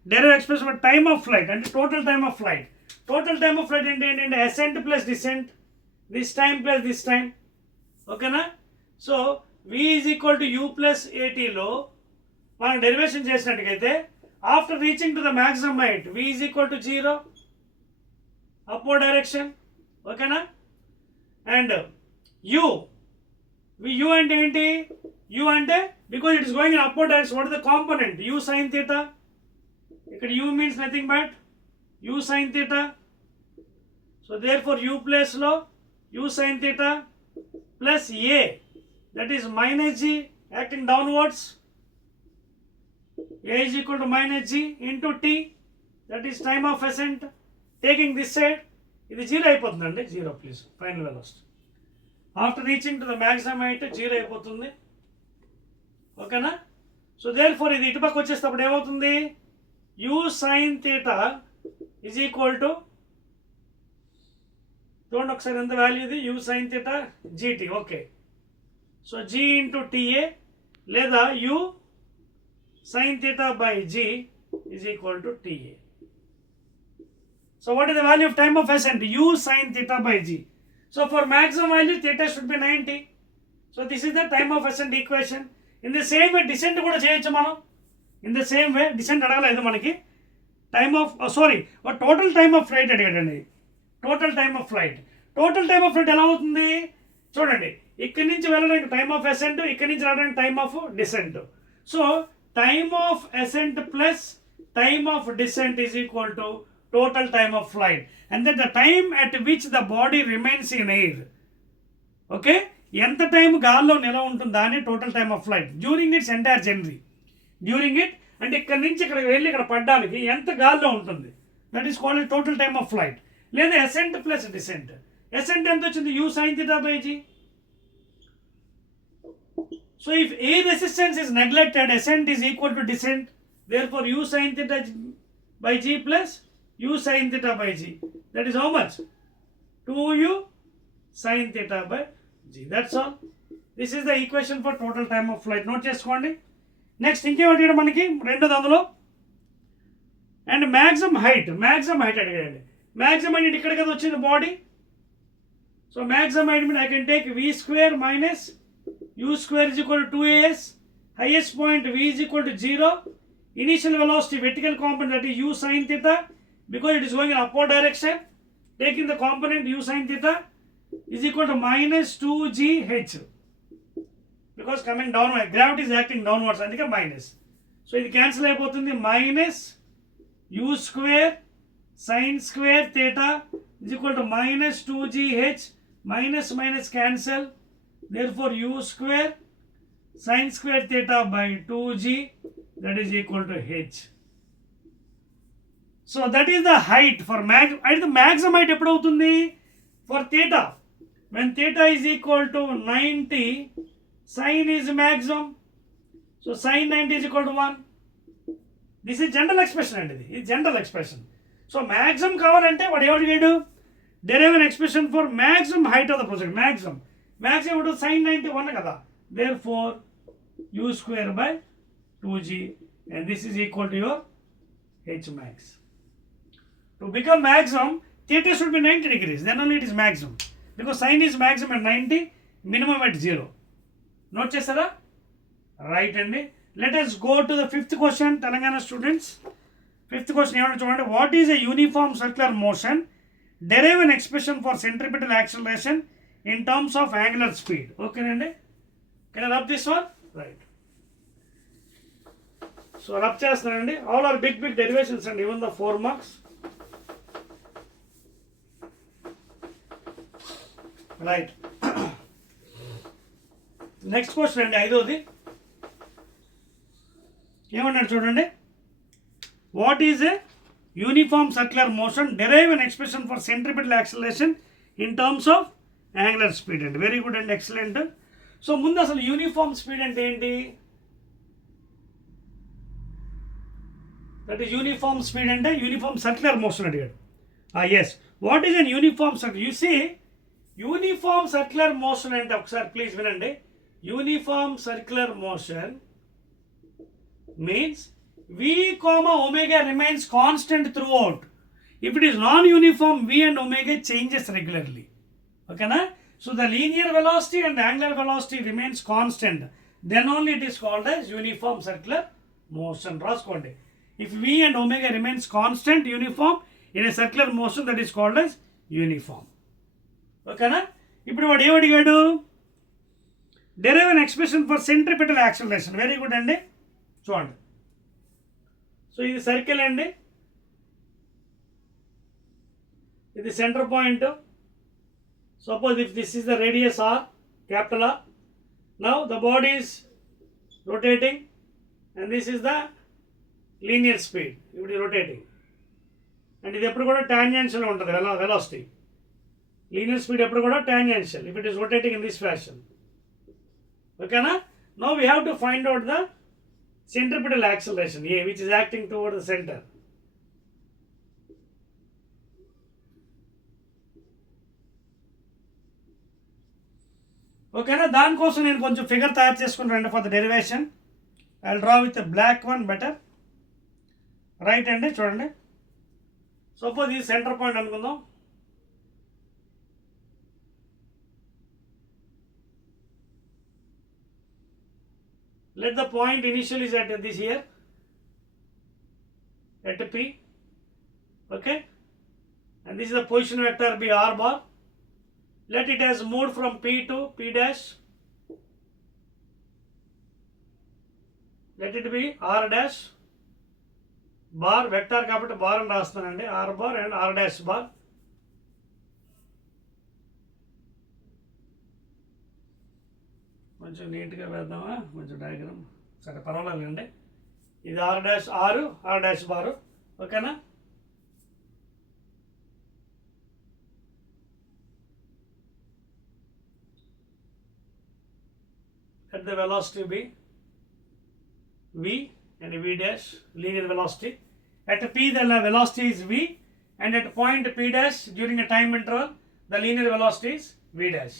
derive expression for time of flight, అంటే total time of flight. Total time of flight అంటే ఏంటంటే ascent plus descent, this time plus this time. ఓకేనా, so v is equal to u plus ఏటీలో మనం derivation చేసినట్టుగైతే after reaching to the maximum height v is equal to 0, upward direction. ఓకేనా, and u అంటే ఏంటి, u అంటే because it is going in upward direction, what is the component u sin theta. ఇక్కడ u means nothing but u sin theta. So therefore u ప్లేస్లో u sin theta plus a, that is minus g acting downwards, a is equal to minus g into t, that is time of ascent. Taking this side, ఇది 0 అయిపోతుందండి, 0 please, final velocity after reaching to the maximum height 0 అయిపోతుంది. ఓకేనా, so there for ఇది ఇటుపక్క వచ్చేటప్పుడు ఏమవుతుంది, u sin theta is equal to, చూడండి ఒకసారి ఎంత వాల్యూ ఇది, u sin theta gt. Okay, so g into TA లేదా u sin theta by g is equal to TA. So what is the value of time of ascent, u sin theta by g. So for maximum value theta should be 90. So this is the time of ascent equation. In the same way descent కూడా చేయొచ్చు మనం. In the same way descent అడగలేదు మనకి, time of total time of flight అడిగాడండి. Total time of flight ఎలా అవుతుంది చూడండి, ఇక్కడి నుంచి వెళ్ళడానికి టైమ్ ఆఫ్ అసెంట్, ఇక్కడి నుంచి రావడానికి time of descent. So time of ascent plus time of descent is equal to total time of flight, and then the time at which the body remains in air. Okay, ఎంత టైం గాల్లో నిల ఉంటుంది దాని total time of flight during it's entire journey. During it అంటే ఇక్కడ నుంచి ఇక్కడికి వెళ్ళి ఇక్కడ పడ్డానికి ఎంత గాల్లో ఉంటుంది, that is called total time of flight. లేదా అసెంట్ ప్లస్ డిసెంట్, అసెంట్ ఎంత వచ్చింది, u sin theta by g. So if air resistance is neglected, ascent is equal to descent. Therefore u sin theta by g plus u sin theta by g. That is how much? 2u sin theta by g. That's all. This is the equation for total time of flight. Note చేసుకోండి. Next ఇంకేమంటాడు మనకి రెండోది అందులో, and maximum height అడిగాడండి. Maximum height ఇక్కడ కదా వచ్చింది body. So maximum height mean I can take v square minus u square is equal to 2as. Highest point v is equal to 0. Initial velocity vertical component, that is u sin theta, because it is going in upward direction. Taking the component u sin theta is equal to minus 2gh, because coming downward, gravity is acting downwards, అందుకే minus. So ఇది క్యాన్సిల్ అయిపోతుంది, minus u square sin square theta is equal to minus 2gh, minus minus cancel. Therefore u square sin square theta by 2g, that is equal to h. So that is the height for the maximum height ఎప్పుడు అవుతుంది for theta, when theta is equal to 90, sin is maximum. So sin 90 is equal to 1. This is general expression and this is general expression. So maximum కావాలంటే వాడు ఏమని అడిగాడు, derive an expression for maximum height of the projectile. Maximum ఇప్పుడు sin 91 కదా, therefore u square by 2g and this is equal to your h max. To become maximum, theta should be 90 degrees, then only it is maximum, because sin is maximum at 90, minimum at 0. Note chesara? Right అండి. Let us go to the fifth question, Telangana students. Fifth question ఏమన్నా చూడండి. What is a uniform circular motion? Derive an expression for centripetal acceleration in terms of angular speed. Okay అండి. Can I rub this one? Right. So rub చేస్తానండి. All are big derivations and even the 4 marks. Right. Next question అండి, ఐదోది ఏమన్నాడు చూడండి. What is a uniform circular motion, derive an expression for centripetal acceleration in terms of angular speed అండి. Very good అండి, excellent. So ముందు అసలు uniform speed అంటే ఏంటి? దట్ ఈస్ యూనిఫామ్ స్పీడ్ అంటే యూనిఫామ్ సర్క్యులర్ మోషన్ అడిగాడు. Yes, what is an uniform circular? You see uniform circular motion అంటే ఒకసారి ప్లీజ్ వినండి. Uniform circular motion means v comma omega remains constant throughout. If it is non-uniform, v and omega changes regularly. Okay na? So the linear velocity and angular velocity remains constant, then only it is called as uniform circular motion. Raskondi. If v and omega remains constant, uniform in a circular motion, that is called as uniform. Okay na? ఇప్పుడు వాడు ఏమడిగాడు? Derive an expression for centripetal acceleration. Very good అండి. చూడండి. సో ఇది circle అండి, ఇది centre point. Suppose if this is the radius R, capital R. Now the body is rotating and this is the linear speed. ఇప్పుడు rotating and ఇది ఎప్పుడు కూడా టాంజెన్షియల్ ఉంటుంది, వెలాసిటీ. లీనియర్ స్పీడ్ ఎప్పుడు కూడా tangential if it is rotating in this fashion. ఓకేనా? Now we have to find out the centripetal acceleration A, which is acting toward the center. ఓకేనా? దానికోసం నేను కొంచెం ఫిగర్ తయారు చేసుకుంటాను for the derivation. I will draw with black one better. Right అండి, చూడండి. Suppose ఇది సెంటర్ పాయింట్ అనుకుందాం. Let the point initial is at this here, at P. Okay, and this is the position vector B r bar. Let it has moved from P to P dash. Let it be r dash bar vector కాబట్టి bar అని రాస్తానండి. r bar and r dash bar. కొంచెం నీట్గా వేద్దామా, కొంచెం డయాగ్రామ్. సరే పర్వాలేదండి. ఇది r dash r dash బారు. ఓకేనా? Let the velocity be v and v dash, linear velocity. At P the velocity is v, and at point P dash during a time interval the linear velocity is v dash.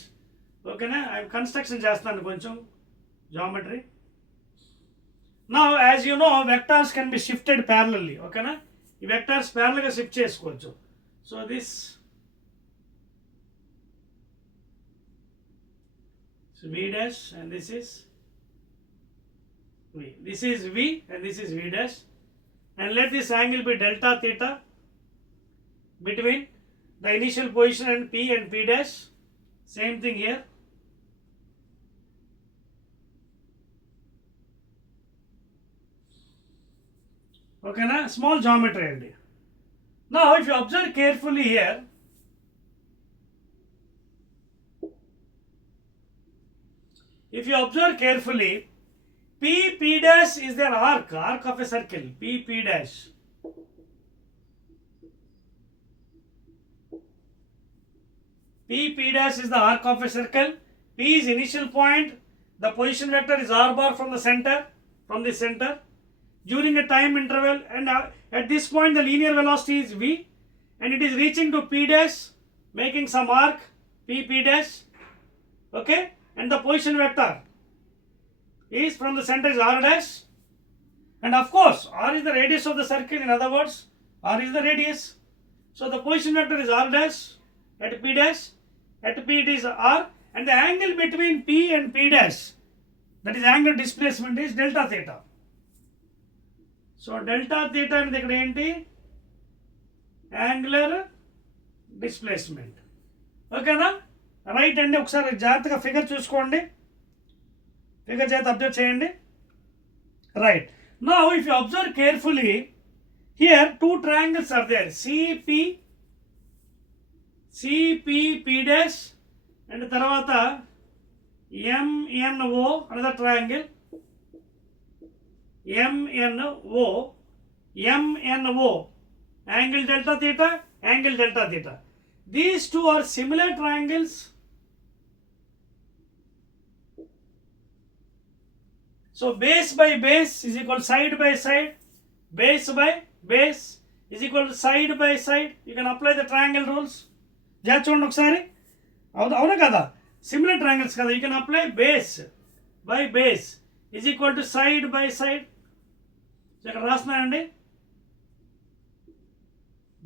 ఓకేనా? I construction చేస్తాను కొంచెం geometry. Now as you know vectors can be shifted parallelly. ఓకేనా? ఈ వెక్టార్స్ ప్యారల్గా షిఫ్ట్ చేసుకోవచ్చు. So this v dash and this is v. This is v and this is v dash, and let this angle be delta theta between the initial position and P and P dash. Same thing here. Okay na? Small geometry అండి. Now if you observe carefully here, P dash is their arc of a circle. P dash. P dash is the arc of a circle. P is initial point. The position vector is r bar from the center, from the center. during a time interval, and at this point the linear velocity is v, and it is reaching to p dash, making some arc p dash, okay, and the position vector is from the center is r dash, and of course r is the radius of the circle. In other words, r is the radius, so the position vector is r dash at p dash, at p it is r, and the angle between p and p dash, that is angular displacement, is delta theta. So delta theta అనేది ఇక్కడ ఏంటి, angular displacement. ఓకేనా, right అండి. ఒకసారి జాగ్రత్తగా ఫిగర్ చూసుకోండి, ఫిగర్ చేత observe చేయండి. Right, now if you observe carefully, here two triangles are there, CP dash and తర్వాత MNO, another triangle MNO, angle delta theta, angle delta theta. These two are similar triangles. So base by base is equal to side by side, base by base is equal to side by side. You can apply the triangle rules. Just చూడండి ఒకసారి, అవునా కదా, similar triangles కదా, you can apply base by base is equal to side by side. ఇక్కడ రాస్తున్నానండి,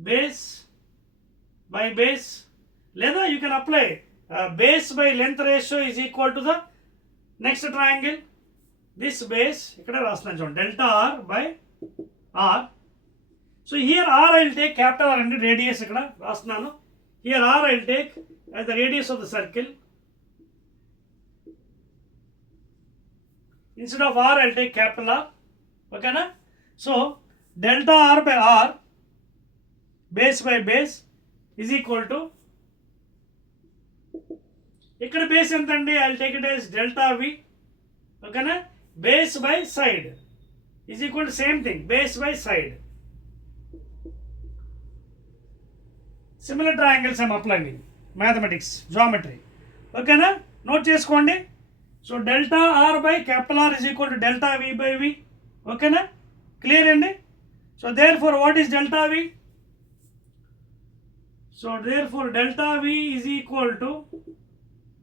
base by base, లేదా you can apply base by length ratio is equal to the next triangle, this base ఇక్కడ రాస్తున్నాను చూడండి, delta R by R. So here R I will take capital R అండి, radius ఇక్కడ రాస్తున్నాను. Here R I will take as the radius of the circle, instead of r I'll take capital R. Okay na? So delta r by r, base by base, is equal to, ikkada base entandi, I'll take it as delta v. Okay na? Base by side is equal to same thing, base by side. Similar triangles I'm applying, mathematics, geometry. Okay na? Note cheskondi. So delta r by capital R is equal to delta v by v. Okay na? Clear andi? So therefore what is delta v? So therefore delta v is equal to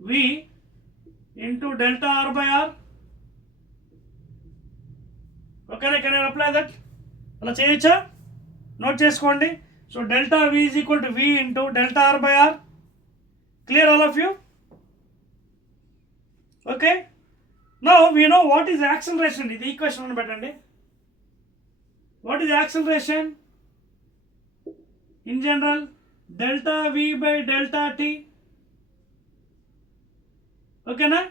v into delta r by r. Okay na? Can I apply that? Ala cheyocha? Note cheskondi. So delta v is equal to v into delta r by r. Clear all of you? Okay, now we know what is acceleration. The equation on bettandi. What is acceleration? In general, delta v by delta t. Okay na?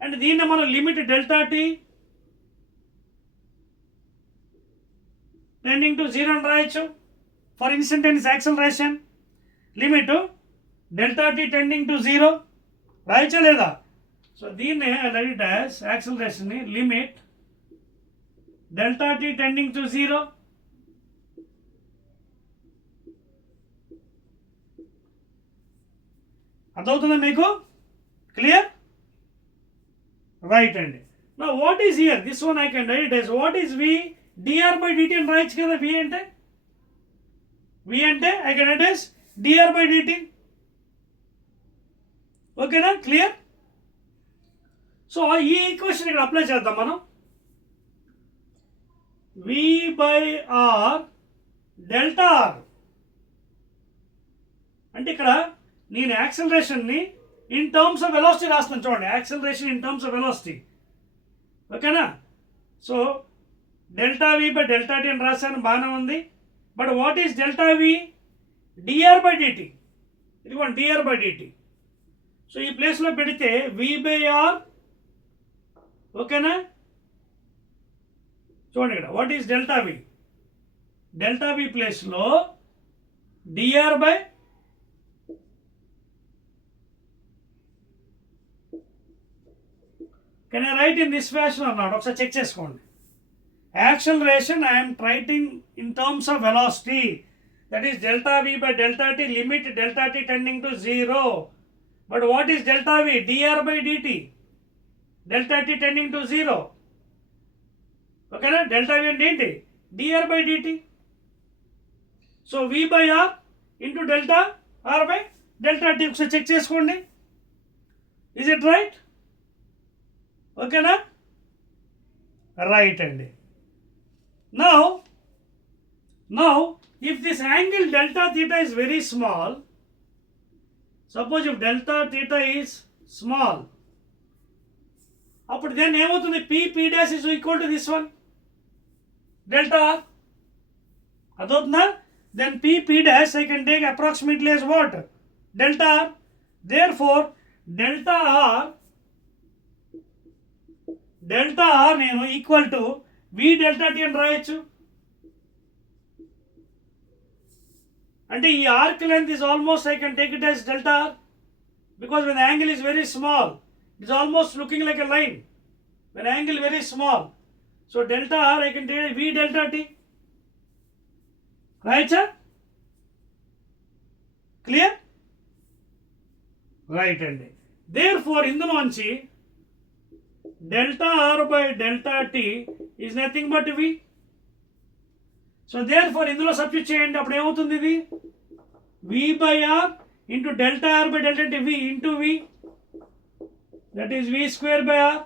And దీన్ని మనం limit delta t tending to 0 అని రాయొచ్చు. For instantaneous acceleration, limit delta t tending to 0 రాయొచ్చా లేదా? So దీన్ని write it as acceleration limit delta t tending to 0. అర్థమవుతుందా మీకు? Clear? Right అండి. Now what is here? This one I can write it as, what is v? dr by dt అని రాయొచ్చు కదా. v అంటే I can write as dr by dt. ఓకేనా? Clear? So ఈ equation ఇక్కడ అప్లై చేద్దాం మనం. v by r delta r అంటే ఇక్కడ నేను యాక్సిలరేషన్ని ఇన్ టర్మ్స్ ఆఫ్ వెలాసిటీ రాస్తున్నాను చూడండి, acceleration in terms of velocity. ఓకేనా? So delta we by delta t అని రాశాను, బాగానే ఉంది. But what is delta we? Dr by dt. ఇదిగోండి డిఆర్ బై డిటి. సో ఈ ప్లేస్లో పెడితే వి బై ఆర్. ఓకేనా? చూడండి ఇక్కడ what is delta v? Delta వి ప్లేస్లో dr by can I write in this fashion అన్నాడు. ఒకసారి చెక్ చేసుకోండి. Acceleration I'm writing in terms of velocity, that is delta we by delta T, limit delta T tending to 0. But what is delta we? Dr by dt, delta t tending to 0. ఓకేనా. Delta V అంటే ఏంటి, dr by dt. So V by R into delta R by delta T. ఒకసారి check చేసుకోండి, is it right? ఓకేనా, right అండి. Now if this angle delta theta is very small, suppose if delta theta is small, అప్పుడు then ఏమవుతుంది, p dash is equal to this one delta r. అదవుతుందా? then p dash I can take approximately as what, delta r. therefore delta r నేను equal to v delta t అని రాయొచ్చు. అంటే ఈ arc length is almost I can take it as delta r, because when the angle is very small it is almost looking like a line when angle very small. So delta r I can take v delta t. Right sir? Clear? Right అండి. therefore ఇందులోంచి delta r by delta t is nothing but v. So therefore ఇందులో సబ్స్టిట్యూట్ చేయండి, అప్పుడు ఏమవుతుంది, ఇది v by r into delta r by delta t, v into v, that is v square by r,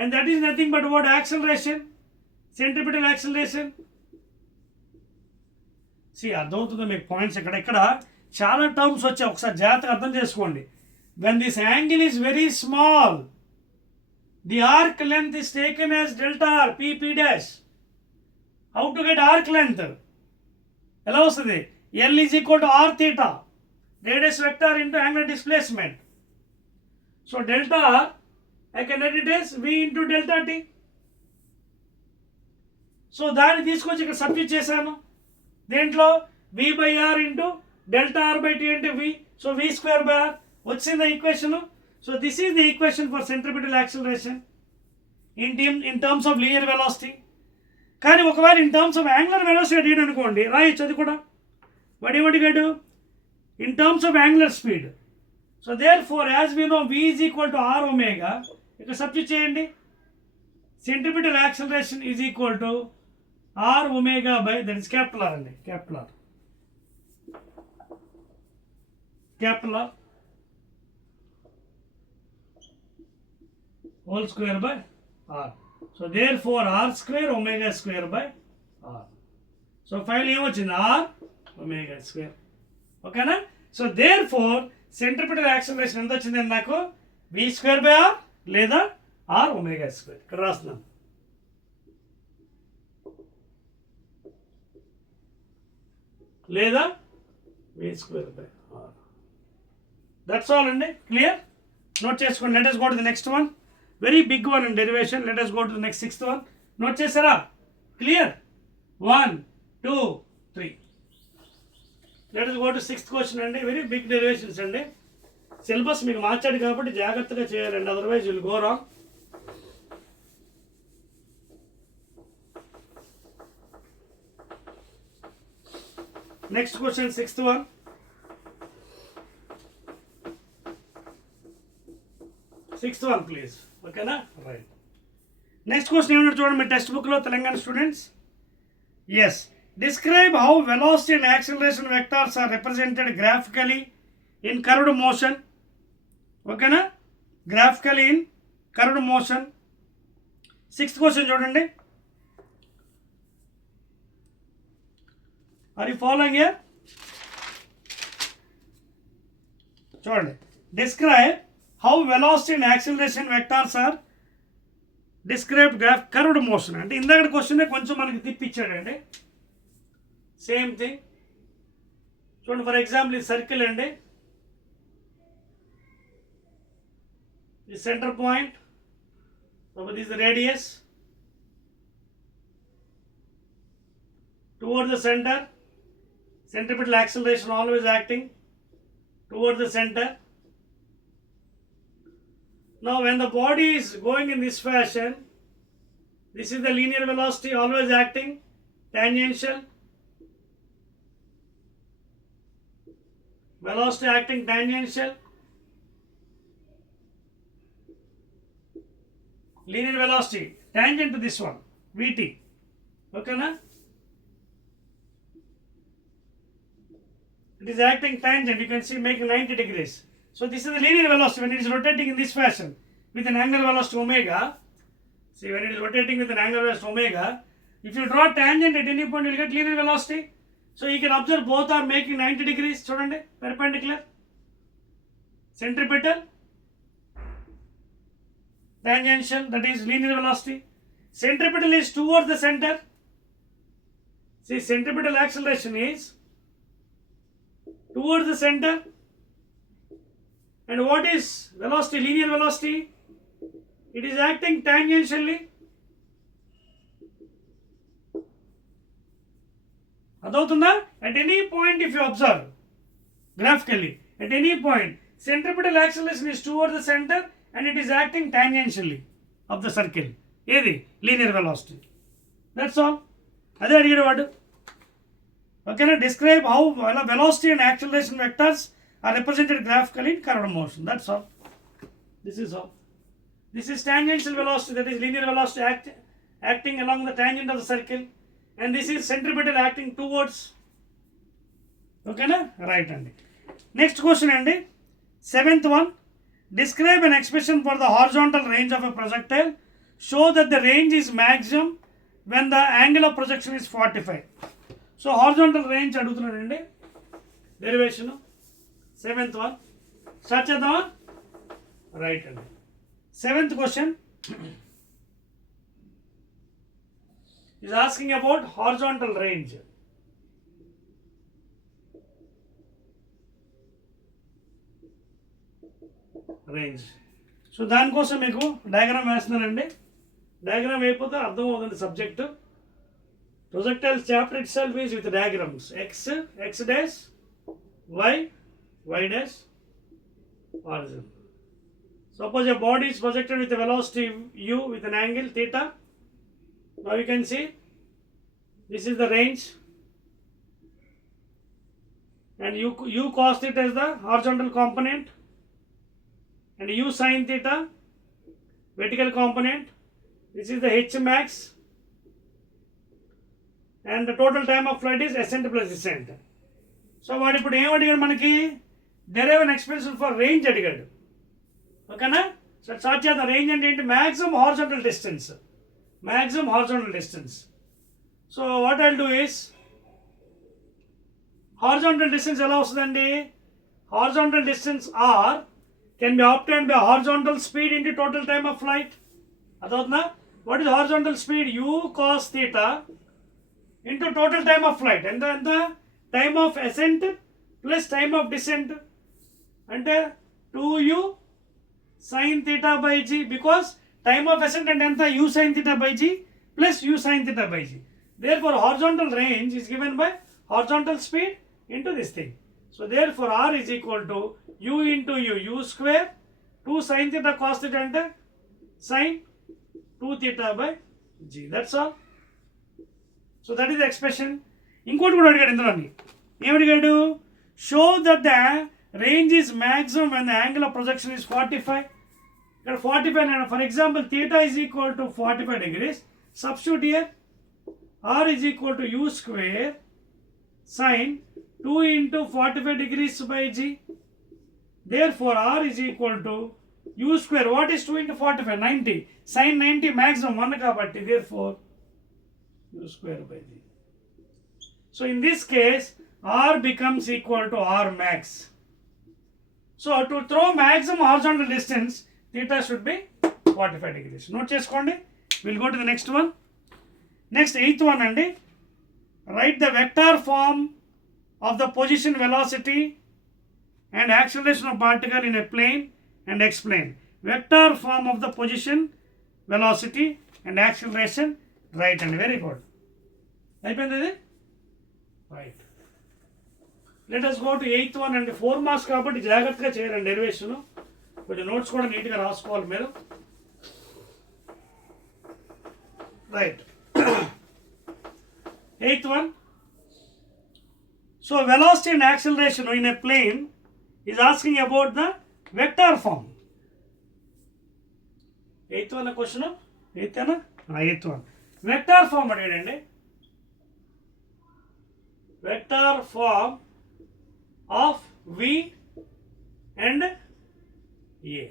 and that is nothing but what, acceleration, centripetal acceleration. అర్థమవుతుందో మీకు పాయింట్స్? ఇక్కడ చాలా టర్మ్స్ వచ్చాయి, ఒకసారి జాగ్రత్తగా అర్థం చేసుకోండి. When this angle is very small, the ark length is taken as delta r, p dash. How to get arc length? ఎలా వస్తుంది, L is equal to r theta, radius vector into angular displacement. So delta r I can write it as v into delta t. So దాన్ని తీసుకొచ్చి ఇక్కడ substitute చేశాను, దేంట్లో v by r into delta r by t అంటే v, so v square by r వచ్చింది equation. So this is the equation for centripetal acceleration in terms of linear velocity. కానీ ఒకవేళ in terms of angular velocity అడిగాడు అనుకోండి, రాయొచ్చు అది కూడా. వాడు ఏమడిగాడు, in terms of angular speed. So therefore as we know v is equal to r omega, ఇక్కడ సబ్స్టిట్యూట్ చేయండి, centripetal acceleration is equal to r omega by, that is capital R అండి, capital R whole square by r. So therefore r square omega square by r. So finally ఏమొచ్చింది, r omega square. ఓకేనా. So therefore centripetal acceleration ఎంత వచ్చింది నాకు, v square by r లేదా r omega square. ఇక్కడ రాస్తున్నాను. లేదా v square by r. That's all అండి. క్లియర్? నోట్ చేసుకోండి. Let us go to the next one. Very big one in derivation. Let us go to the next sixth one. Note chesara? Clear? 1, 2, 3. Let us go to sixth question and very big derivations and syllabus meeku marchadu kabatti jagrathaga cheyalandi, otherwise you will go wrong. Next question, sixth one. Sixth one please. ఓకేనా, right. Next question ఏమన్నా చూడండి మీ text బుక్లో, Telangana students. Yes, describe how velocity and acceleration vectors are represented graphically in curved motion. ఓకేనా, graphically in curved motion. Sixth question చూడండి. Are you following here? చూడండి, describe how velocity and acceleration vectors are described graph curved motion. అంటే ఇందాక క్వశ్చన్ కొంచెం మనకి తిప్పిచ్చాడండి, same thing. చూడండి, for example ఇది సర్కిల్ అండి, ఈ centre point, this is the radius toward the center, centripetal acceleration always acting toward the center. Now when the body is going in this fashion, this is the linear velocity always acting tangential, velocity acting tangential, linear velocity tangent to this one, Vt. Okay, na? It is acting tangent, you can see making 90 degrees. So this is the linear velocity when it is rotating in this fashion with an angular velocity omega. See, when it is rotating with an angular velocity omega, if you draw tangent at any point, you will get linear velocity. So you can observe both are making 90 degrees, chudandi, perpendicular. Centripetal, tangential, that is linear velocity. Centripetal is towards the center. See, centripetal acceleration is towards the center. And what is velocity, linear velocity? It is acting tangentially. Adavutunda? At any point, if you observe graphically, at any point, centripetal acceleration is towards the center and it is acting tangentially of the circle. Edi linear velocity. That's all. Ade adigaru vaadu. Okay, na? Describe how velocity and acceleration vectors are represented graphically in curved motion. That's all. This is all. This is tangential velocity, that is linear velocity acting along the tangent of the circle, and this is centripetal acting towards. Okay, na? Right, Andy. Next question, Andy. 7th one. Describe an expression for the horizontal range of a projectile. Show that the range is maximum when the angle of projection is 45. So horizontal range adugutunnadandi. Derivation. 7th one. Start chedama. Right, Andy. 7th question is asking about horizontal range. Range. So దానికోసం మీకు డయాగ్రామ్ వేస్తున్నానండి. డయాగ్రామ్ అయిపోతే అర్థం అవుతుంది subject. Projectile chapter itself is with diagrams. X, x dash, y, y dash, origin. Suppose a body is projected with a velocity u with an angle theta. Now you can see this is the range, and u cos theta is the horizontal component, and u sin theta vertical component. This is the h max, and the total time of flight is ascent plus descent. So వాడు ఇప్పుడు ఏం అడిగాడు మనకి? derive an expression for range అడిగాడు. ఓకేనా? So start చేద్దాం. Range అంటే ఏంటి? Maximum horizontal distance. Maximum horizontal distance. So what I'll do is, horizontal distance ఎలా వస్తుందండి? Horizontal distance R can be obtained by horizontal speed into total time of flight. అదవుతుందా? What is horizontal speed? U cos theta into total time of flight. ఎంత time of ascent plus time of descent అంటే 2u sin theta by g, because time of ascent and enta u sin theta by g plus u sin theta by g. Therefore horizontal range is given by horizontal speed into this thing. So therefore r is equal to u into u square 2 sin theta cos theta ante sin 2 theta by g. That's all. So that is the expression. Inkoti kuda adigadu induloni. Em adigadu? Show that the range is maximum when the angle of projection is 45. 45, for example, theta is equal to 45 degrees. Substitute here. R is equal to u square sin 2 into 45 degrees by g. Therefore, R is equal to u square. What is 2 into 45? 90. Sin 90 maximum 1 kabatti. Therefore, u square by g. So in this case, R becomes equal to R max. So to throw maximum horizontal distance, theta should be 45 degrees. Note cheskondi. We'll go to the next one. Next 8th one andi. Write the vector form of the position, velocity and acceleration of particle in a plane and explain. Vector form of the position, velocity and acceleration. Right, and very good. అయిపోయింది ఇది? Right. Let us go to 8th one and 4 marks కాబట్టి జాగ్రత్తగా చేయాలండి డెరివేషన్. కొంచెం నోట్స్ కూడా నీట్గా రాసుకోవాలి మీరు. Right. 8th one. So velocity and acceleration in a plane is asking about the vector form. 8th one question. 8th one. 8th one. Vector form అడిగాడండి. Vector form of V and A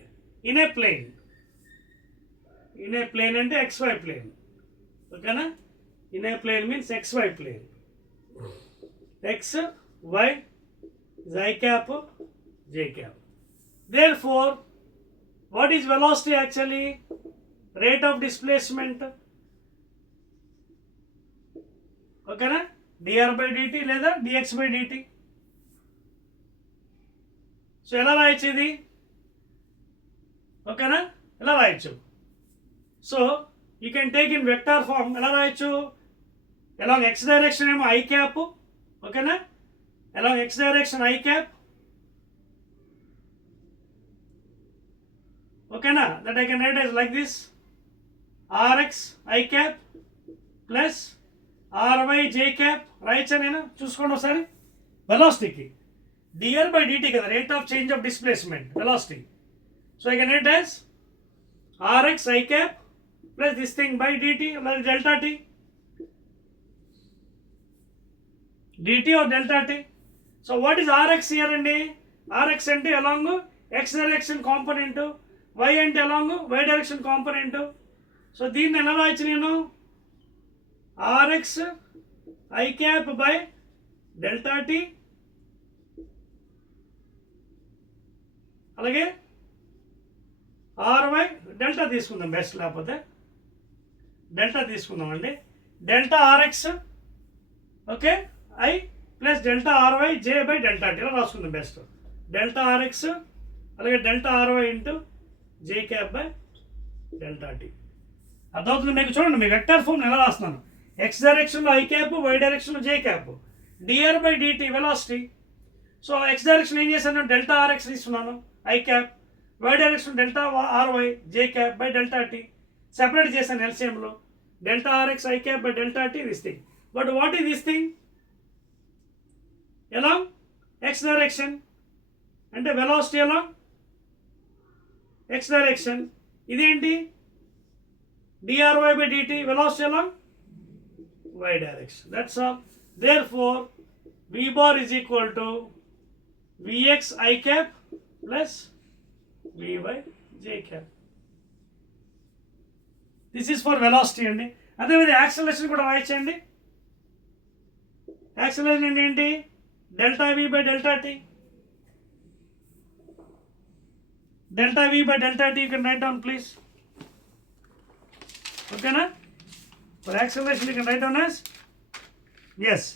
in a plane. In a plane అంటే XY plane. ఓకేనా? In a plane means XY plane. X, Y is I cap, J cap. Therefore, what is velocity actually? Rate of displacement. ఓకేనా? dr by dt లేదా dx by dt. So ఎలా రాయొచ్చు ఇది? ఓకేనా? ఎలా రాయొచ్చు? So you can take in vector form. ఎలా రాయొచ్చు? అలాంగ్ x డైరెక్షన్ ఏమో I క్యాప్. ఓకేనా? Along x direction I cap. ఓకేనా? That I can write as like this. rx I cap plus ry j cap. రాయొచ్చా నేను? చూసుకోండి ఒకసారి. వెలాసిటీకి dr by dt కదా, rate of change of displacement, velocity. So I can write as rx I cap plus this thing by dt, like delta t. dt or delta t. So what is rx here అండి? rx అంటే along x direction component, y అంటే along y direction component. So దీన్ని ఎలా రాయొచ్చు నేను? rx I cap by delta t, అలాగే ry delta తీసుకుందాం బెస్ట్, లేకపోతే డెల్టా తీసుకుందాం అండి. Delta rx okay I plus delta ry j by delta tea ఇలా రాసుకుందాం బెస్ట్. డెల్టా rx అలాగే delta ry into j cap by delta tea. అర్థమవుతుంది మీకు? చూడండి, మీ వెక్టర్ ఫామ్ ఎలా రాస్తున్నాను. x డైరెక్షన్లో I క్యాప్, y డైరెక్షన్లో j cap, dr by dt velocity. So x direction ఏం చేశాను? డెల్టా rx తీసుకున్నాను I cap, y direction delta ry j cap by delta t. Separate చేశాను ఎల్సిఎంలో. Delta rx I cap by delta t, this thing. But what is this thing? Along x direction అంటే velocity along x direction. ఇదేంటి? dry by dt, velocity along y direction. That's all. Therefore, v bar is equal to vx I cap plus vy j cap. This is for velocity అండి. అదేవిధంగా యాక్సలరేషన్ కూడా రాయొచ్చండి. Acceleration అంటే ఏంటి? Delta v by delta t. Delta v by delta t you can write down please. ఓకేనా? For acceleration you can write down as s.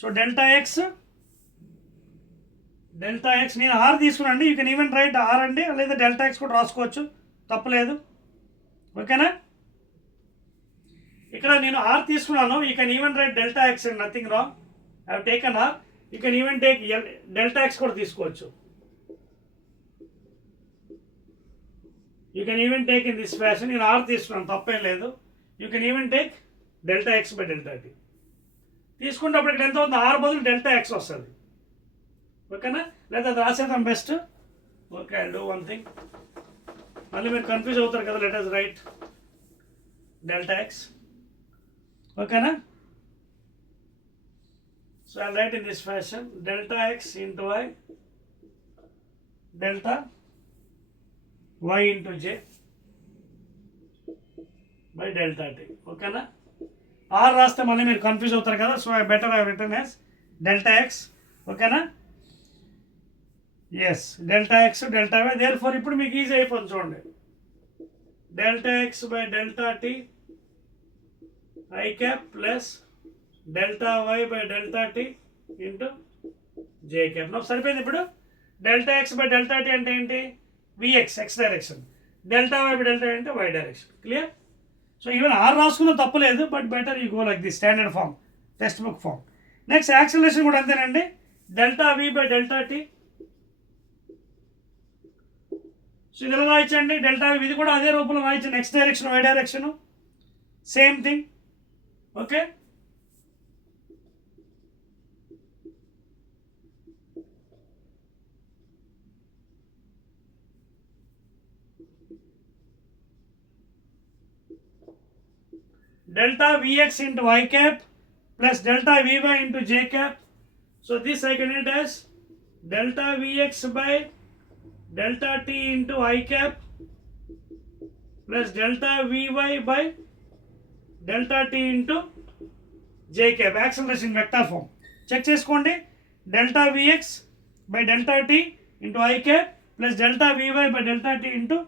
So delta x నేను r తీసుకున్నాండి. You can even write r అండి, లేదా delta X కూడా రాసుకోవచ్చు, తప్పలేదు. ఓకేనా? ఇక్కడ నేను ఆర్ తీసుకున్నాను. You can even write delta X and nothing wrong. I have taken R. You can even take delta X కూడా తీసుకోవచ్చు. You can even take in this fashion. నేను ఆర్ తీసుకున్నాను, తప్పేం లేదు. You can even take delta X by delta T. తీసుకున్నప్పుడు ఇక్కడ ఎంత అవుతుంది? ఆర్ బదులు డెల్టా ఎక్స్ వస్తుంది. ఓకేనా? లేదా అది రాసేద్దాం best. Okay, I do one thing. మళ్ళీ మీరు కన్ఫ్యూజ్ అవుతారు కదా. Let us write delta x. ఓకేనా? So I write in this fashion delta x into I delta y into j by delta t. ఓకేనా? ఆర్ రాస్తే మళ్ళీ మీరు కన్ఫ్యూజ్ అవుతారు కదా. So I better I return as delta x. ఓకేనా? Yes, delta x delta y. Therefore ఇప్పుడు మీకు easy అయిపోతుంది చూడండి. Delta X by delta T I cap plus delta Y by delta T into J cap. నాకు సరిపోయింది. ఇప్పుడు delta X by delta T అంటే ఏంటి? vx x direction, delta Y by delta అంటే y direction. Clear? So even R రాసుకున్న తప్పలేదు, but better you go like the standard form, text book. Next acceleration కూడా అంతేనండి. Delta we by delta T. So ఇది ఎలా రాయొచ్చండి? డెల్టా వి, ఇది కూడా అదే రూపంలో రాయొచ్చు. Next direction Y direction, same thing. Okay? delta Vx into I cap plus delta Vy into j cap. So this I can write as delta Vx by delta t into I cap plus delta Vy by delta t into j cap. Acceleration vector form. Check cheskondi. Delta Vx by delta t into I cap plus delta Vy by delta t into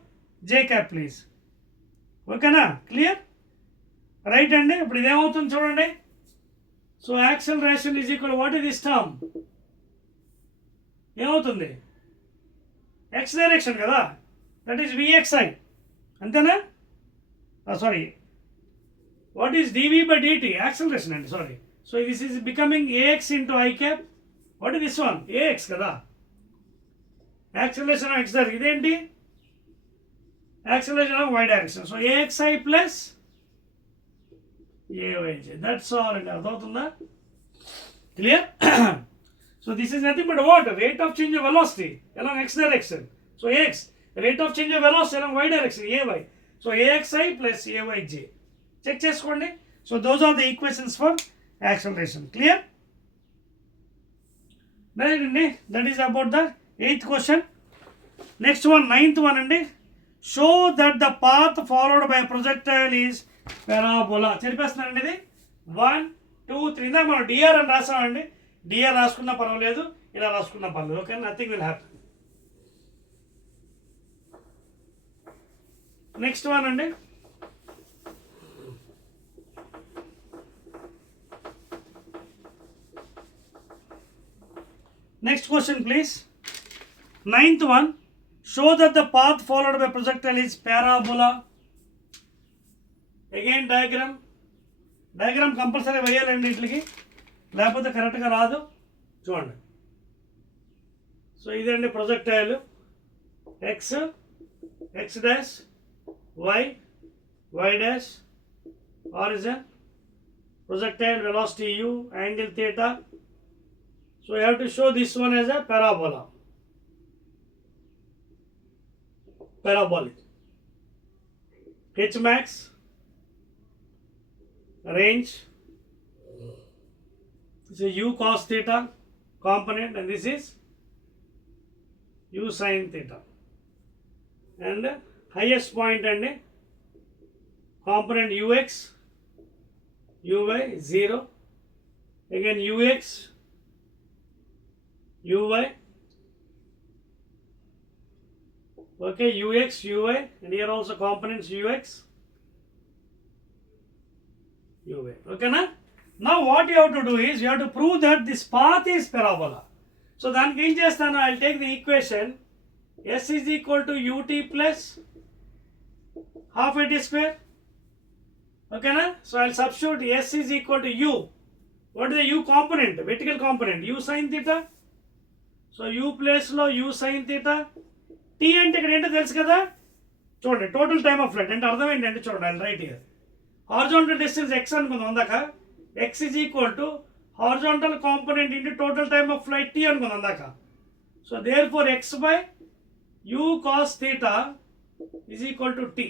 j cap, please. ఓకేనా? Clear? Right అండి. ఇప్పుడు ఇదేమవుతుంది చూడండి. So acceleration is equal what is this term? ఏమవుతుంది? X direction కదా, that is v x i, అంతేనా? Sorry, what is dv by dt? Acceleration అండి, sorry. So this is becoming ax into I cap. What is this one? Ax కదా, acceleration of x direction. ఇదేంటి? Acceleration of y direction. So a x i plus a y j, that's all అండి. అర్థమవుతుందా? Clear? So this is nothing but what? Rate of change of velocity along x direction. So x, rate of change of velocity along y direction, ay. So axi plus ayj. Check cheskondi. So those are the equations for acceleration. Clear? Right andi. That is about the 8th question. Next one, 9th one andi. Show that the path followed by a projectile is parabola. చెరిపేస్తున్నానండి ఇది. 1 2 3. ఇందాక మనం డిఆర్ అని రాసామండి. డిఆర్ రాసుకున్నా పర్వాలేదు, ఇలా రాసుకున్నా పర్వాలేదు. Okay, nothing will happen. Next one అండి. Next question please. 9th one. Show that the path followed by projectile is parabola. Again diagram. Diagram compulsory వేయాలండి వీటికి, లేకపోతే కరెక్ట్గా రాదు. చూడండి. సో ఇదండి projectile. X, X dash, Y, Y dash, origin, projectile velocity u, angle theta. So you have to show this one as a parabola. Parabolic. H max, range, this is u cos theta component, and this is u sin theta. And highest point and component ux, uy 0, again ux, uy, okay, ux, uy, and here also components ux, uy. Okay na? Now what you have to do is you have to prove that this path is parabola. So then ఏం చేస్తాను, I'll take the equation s is equal to ut plus half at square. Okay na? So I'll substitute s is equal to u. What is the u component? Vertical component u sin theta. So u place లో u sin theta. t అంటే ఇక్కడ ఏంటో తెలుసు కదా, చూడండి. Total time of flight అంటే అర్థం ఏంటంటే చూడండి, I'll write here. Horizontal distance x అనుకుందాం అందాక. x is equal to horizontal component into total time of flight t అనుకుందాం అందాక. So therefore x by u cos theta is equal to t.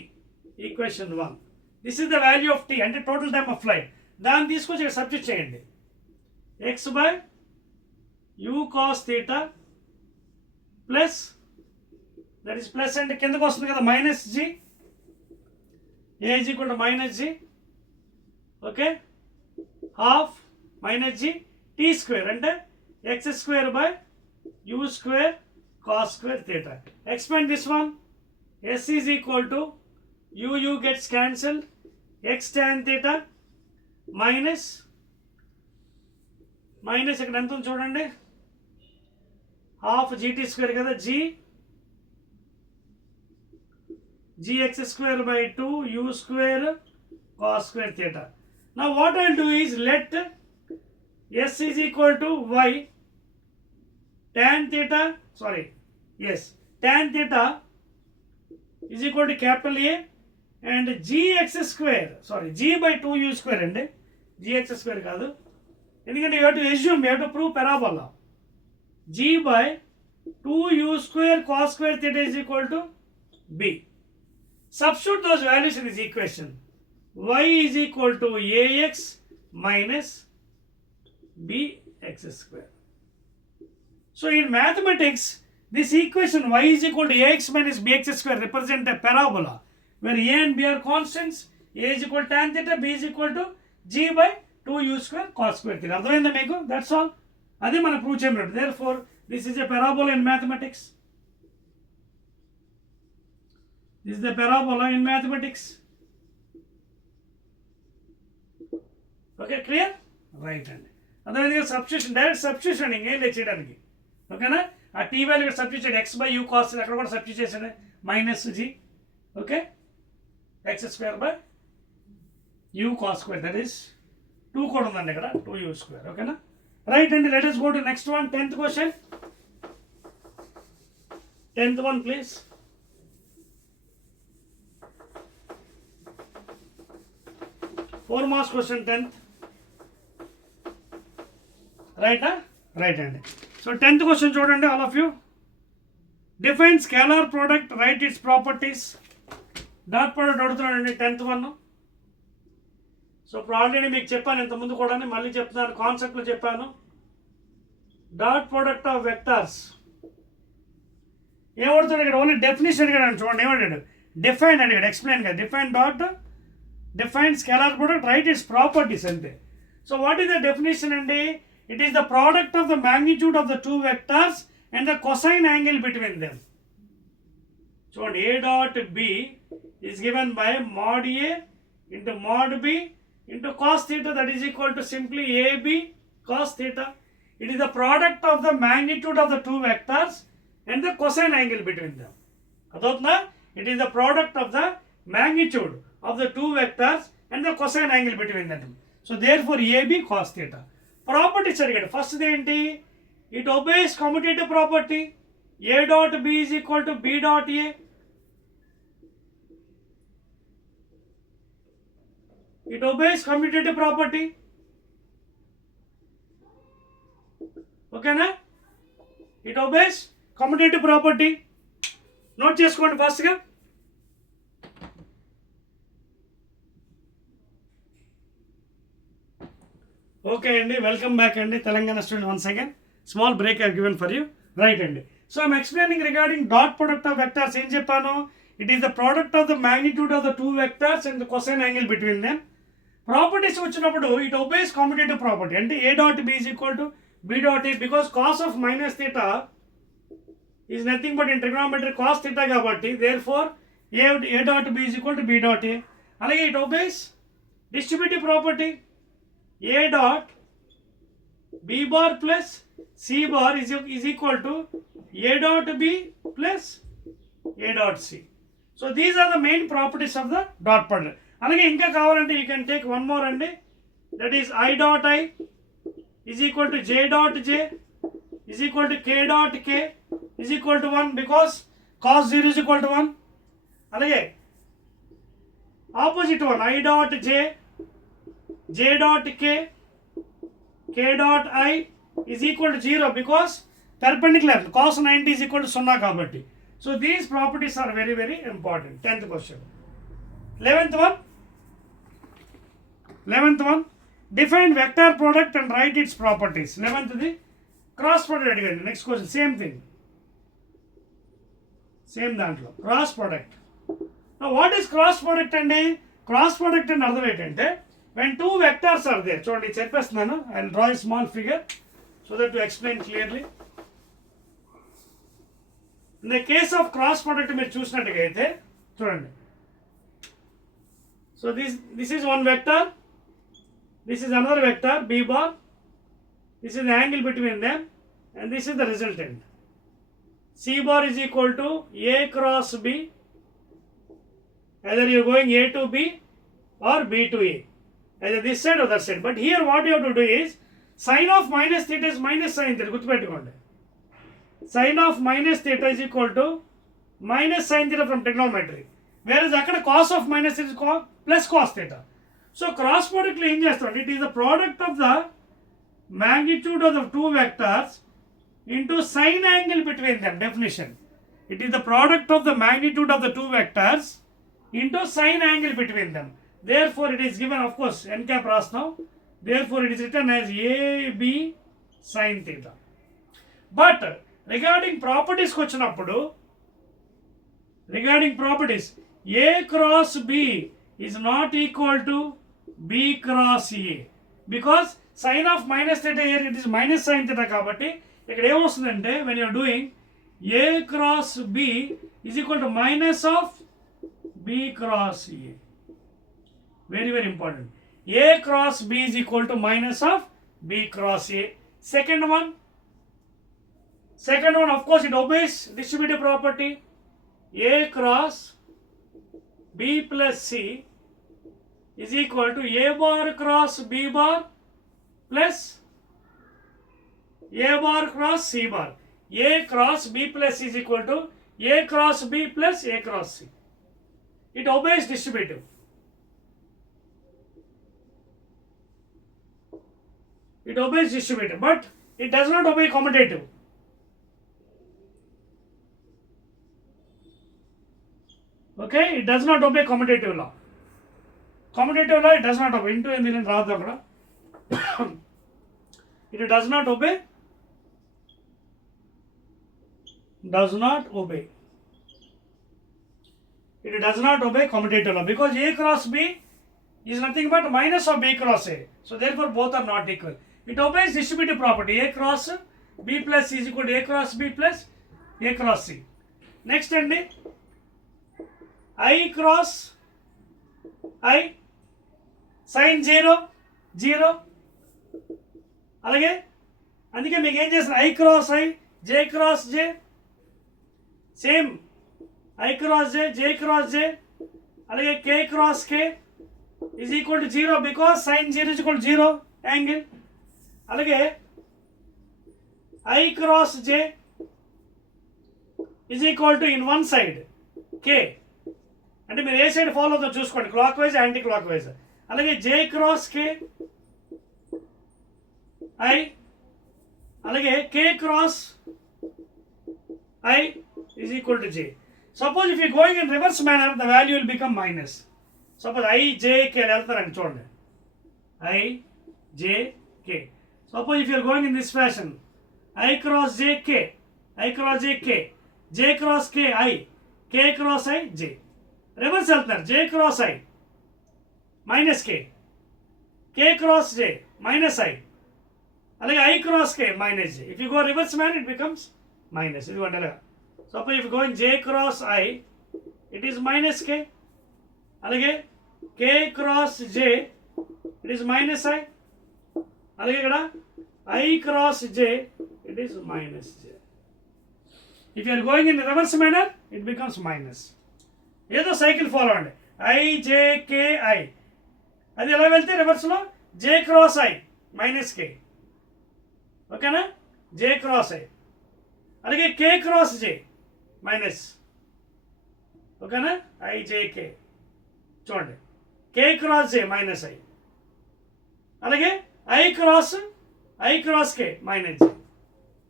Equation 1. This is the value of t అంటే total time of flight. దాన్ని తీసుకొచ్చి ఇక్కడ సబ్స్టిట్యూట్ చేయండి. x by u cos theta plus, that is plus అంటే కిందకు వస్తుంది కదా, minus g. a is equal to minus g. Okay, half minus g t square అంటే x square by u square cos square theta. Expand this one. S is equal to u gets cancelled, x tan theta minus ఇక్కడ ఎంత ఉంది చూడండి, half gt square కదా, gx square by 2 u square cos square theta. Now what I'll do is let s is equal to y tan theta, tan theta is equal to capital A and gx square, g by 2 u square అండి, gx square కాదు, ఎందుకంటే you have to assume, you have to prove parabola. g by 2 u square cos square theta is equal to b. Substitute those values in this equation. y is equal to ax minus bx square. So in mathematics, this equation y is equal to ax minus bx square represent a parabola where a and b are constants. A is equal to tan theta, b is equal to g by 2u square cos square theta. అర్థమైందా మీకు? That's all. అదే మనం ప్రూవ్ చేయమన్నట్టు. Therefore, this is a parabola in mathematics. This is the parabola in mathematics. Okay, clear? Right అండి. అదేవిధంగా substitution, direct substitution ఇంకేం లేదు చేయడానికి. ఓకేనా? ఆ T value substitute X by U cos అక్కడ కూడా సబ్స్టిట్యూట్ చేసాడు minus G. Okay, X square by U cos square, that is 2 కూడా ఉందండి ఇక్కడ, 2u స్క్వేర్. ఓకేనా? రైట్ అండి. Let us go to next one, 10th question. 10th one please. Four marks question 10th. Right? Right అండి. So 10th question చూడండి all of you. Define scalar product, write its properties. Dot product అడుగుతున్నానండి 10th one. సో ఇప్పుడు already మీకు చెప్పాను ఇంతకుముందు కూడా, మళ్ళీ చెప్తున్నాను, కాన్సెప్ట్లో చెప్పాను. డాట్ ప్రోడక్ట్ ఆఫ్ వెక్టార్స్ ఏమడుతాడు ఇక్కడ? ఓన్లీ డెఫినేషన్ అడిగాడు చూడండి. ఏమడిగాడు? డిఫైన్ అడిగాడు, ఎక్స్ప్లెయిన్ కదా. Define scalar product, write its properties అంతే. So what is the definition అండి? It is the product of the magnitude of the two vectors and the cosine angle between them. చూడండి, A dot B is given by mod A into mod B into cos theta, that is equal to simply AB cos theta. It is the product of the magnitude of the two vectors and the cosine angle between them. Adotna, it is the product of the magnitude of the two vectors and the cosine angle between them. So therefore AB cos theta. Properties are first enti, it obeys commutative property. A dot B is equal to B dot A. It obeys commutative property. Okay na? It obeys commutative property. Note చేసుకోండి ఫస్ట్ గా. Okay అండి, welcome back అండి. Telangana student once again. Small break I have given for you. Right అండి. So I am explaining regarding dot product of vectors. ఏం చెప్పాను? It is the product of the magnitude of the two vectors and the cosine angle between them. Properties వచ్చినప్పుడు it obeys commutative property. అంటే A dot B is equal to B dot A, because cos of minus theta is nothing but in trigonometry cos theta కాబట్టి therefore A dot B is equal to B dot A. అలాగే it obeys distributive property. A dot B bar plus C bar is equal to A dot B plus A dot C. So these are the main properties of the dot product. అలాగే ఇంకా కావాలంటే you can take one more అండి, that is I dot I is equal to J dot J is equal to K dot K is equal to 1 because cos 0 is equal to 1. అలాగే opposite one I dot J J dot K K dot I is equal to 0 because perpendicular cos 90 is equal to 0 కాబట్టి. So these properties are very very important. 10th question. 11th one, define vector product and write its properties. 11th the cross product అడిగాడు. Next question same thing, same దాంట్లో cross product. What is cross product అండి? Cross product అని అర్థం ఏంటంటే when two vectors are there. చూడండి చెప్పేస్తున్నాను, I will draw a small figure so that to explain clearly. In the case of cross product మీరు చూసినట్టుగా అయితే చూడండి. So this is one vector, this is another vector b bar, this is the angle between them, and this is the resultant. C bar is equal to A cross B, either you are going A to B or B to A, either this side or that side. But here what you have to do is sin of minus theta is minus sin theta. గుర్తుపెట్టుకోండి, sin of minus theta is equal to minus sin theta from trigonometry. Whereas అక్కడ cos of minus is plus cos theta. So cross product లో ఏం చేస్తాం? It is the product of the magnitude of the two vectors into sin angle between them. Definition. It is the product of the magnitude of the two vectors into sin angle between them. Therefore, it is given, of course, n cap రాస్తున్నాం. Therefore, it is written as AB sin theta. But regarding properties వచ్చినప్పుడు, regarding properties, A cross B is not equal to B cross A. Because sin of minus theta here, it is minus sin theta కాబట్టి ఇక్కడ ఏమొస్తుందంటే when you are doing A cross B is equal to minus of B cross A. Very, very important. A cross B is equal to minus of B cross A. Second one, of course, it obeys distributive property. A cross B plus C is equal to A bar cross B bar plus A bar cross C bar. A cross B plus C is equal to A cross B plus A cross C. It obeys distributive. It obeys distributive, but it does not obey commutative. Okay, it does not obey commutative law. Commutative law, it does not obey. Into and then రాదు అక్కడ. It does not obey. Does not obey. It does not obey commutative law because A cross B is nothing but minus of B cross A. So therefore both are not equal. It obeys distributive property. A cross B plus C is equal to A cross B plus A cross C. Next అండి, I cross I sin 0 0. అలాగే అందుకే మీకు ఏం చేస్తారు, I cross I, J cross J, same I cross J, J cross J, అలాగే K cross K is equal to 0 because sin 0 is equal to 0 angle. అలాగే I cross J is equal to in one side K. అంటే మీరు ఏ side follow అవుతుందో చూసుకోండి, clock wise anti clock wise. అలాగే J cross K I, అలాగే K cross I is equal to J. Suppose if you are going in reverse manner, the value will become minus. Suppose I, J, K వెళ్తారండి చూడండి, I, J, K. Suppose if you are going in this fashion, I cross J, K, I cross J, K, J cross K, I, K cross I, J. Reverse వెళ్తున్నారు, J cross I, minus K, K cross J, minus I, అలాగే I cross K, minus J. If you go reverse manner, it becomes minus. ఇదిగోండి అలాగా. Suppose if you go in J cross I, it is minus K. అలాగే K cross J, it is minus I. అలాగే ఇక్కడ I cross J, it is minus J. If you are going in reverse manner, it becomes minus. ఏదో cycle follow అండి, I, J, K, I. అది ఎలా వెళ్తే రివర్స్లో J cross I, minus K. ఓకేనా, J cross I. అలాగే K cross J, minus. ఓకేనా, I, J, K. చూడండి, K cross J, minus I. అలాగే I cross K, minus J.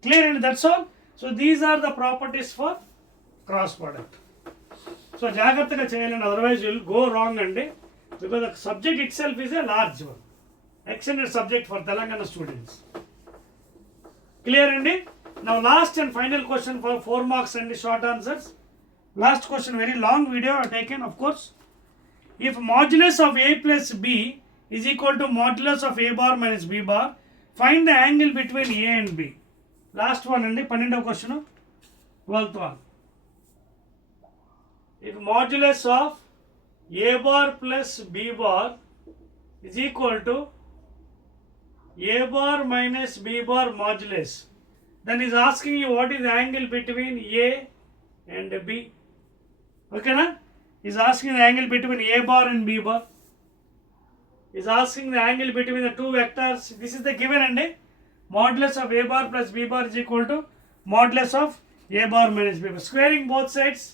Clear అండి, that's all. So these are the properties for cross product. సో జాగ్రత్తగా చేయాలండి, otherwise will go wrong అండి, because the subject itself is a large one, extended subject for Telangana students. Clear అండి. Now last and final question for 4 marks and the short answers. Last question, very long video I have taken, of course. If modulus of A plus B is equal to modulus of A bar minus B bar, find the angle between A and B. Last one and the 12th question, 12th one. If modulus of A bar plus B bar is equal to A bar minus B bar modulus, then is asking you what is the angle between A and B. Okay na? Is asking the angle between A bar and B bar. Is asking the angle between the two vectors. This is the given and modulus of A bar plus B bar is equal to modulus of A bar minus B bar. Squaring both sides.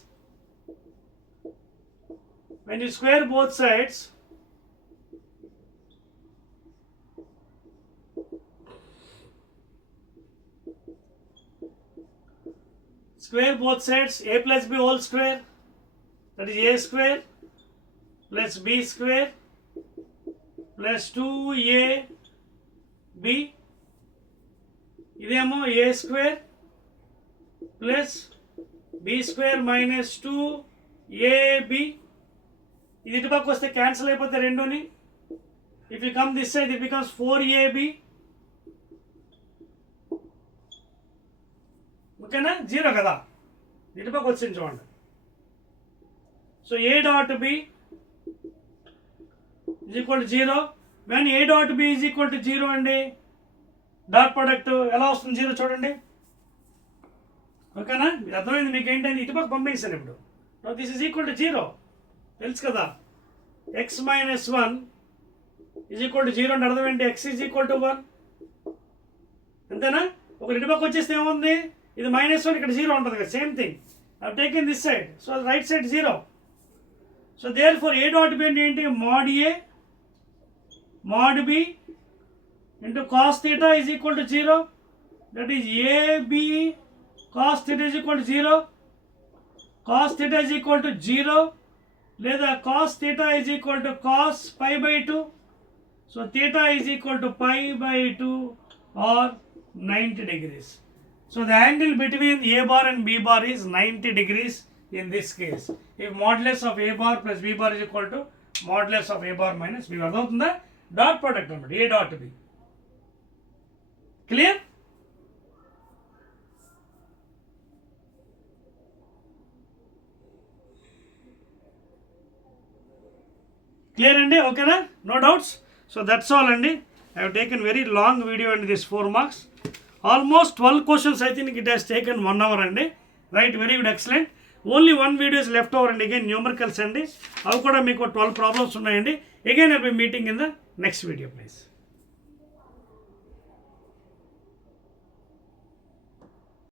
When you square both sides, square both sides, A plus B whole square, that is A square plus B square plus 2ab ఇదేమో a square plus b square minus 2ab ఇది ఇటుపక్క వస్తే cancel అయిపోతే రెండుని. If you come this side it becomes 4ab. ఓకేనా, zero కదా, ఇటుపక్క వచ్చింది చూడండి. So a dot b is equal to 0. when a dot b is equal to 0 అండి, డాట్ ప్రొడక్ట్ ఎలా వస్తుంది, 0 చూడండి. ఓకేనా, మీరు అర్థమైంది మీకు ఏంటంటే ఇటుపక్క పంపించాను ఇప్పుడు. దిస్ ఈజ్ ఈక్వల్ టు 0 తెలుసు కదా. x minus 1 is equal to 0 అంటే అర్థం ఏంటి, x ఈజ్ ఈక్వల్ టు 1 అంతేనా. ఒక ఇటుపక్క వచ్చేస్తే ఏముంది, ఇది -1 ఇక్కడ 0 ఉంటుంది కదా, same thing. I taken this side, so right side 0. So therefore A dot B అంటే ఏంటి, mod a mod b into cos theta is equal to 0. that is ab cos theta is equal to 0. cos theta is equal to 0 లేదా cos theta is equal to cos pi by 2. so theta is equal to pi by 2 or 90 degrees. so the angle between a bar and b bar is 90 degrees in this case. if modulus of a bar plus b bar is equal to modulus of a bar minus b bar. అర్థమవుతుందా, dot product అన్నమాట A dot B. Clear? Clear అండి, ఓకేనా, no doubts. So that's all అండి. I have taken very long video అండి, this 4 marks. Almost 12 questions I think it has taken 1 hour అండి. Right, very good, excellent. Only 1 video is left over అండి. Again numericals అండి, అవి కూడా మీకు 12 problems ఉన్నాయండి. Again I will be meeting in the next video please.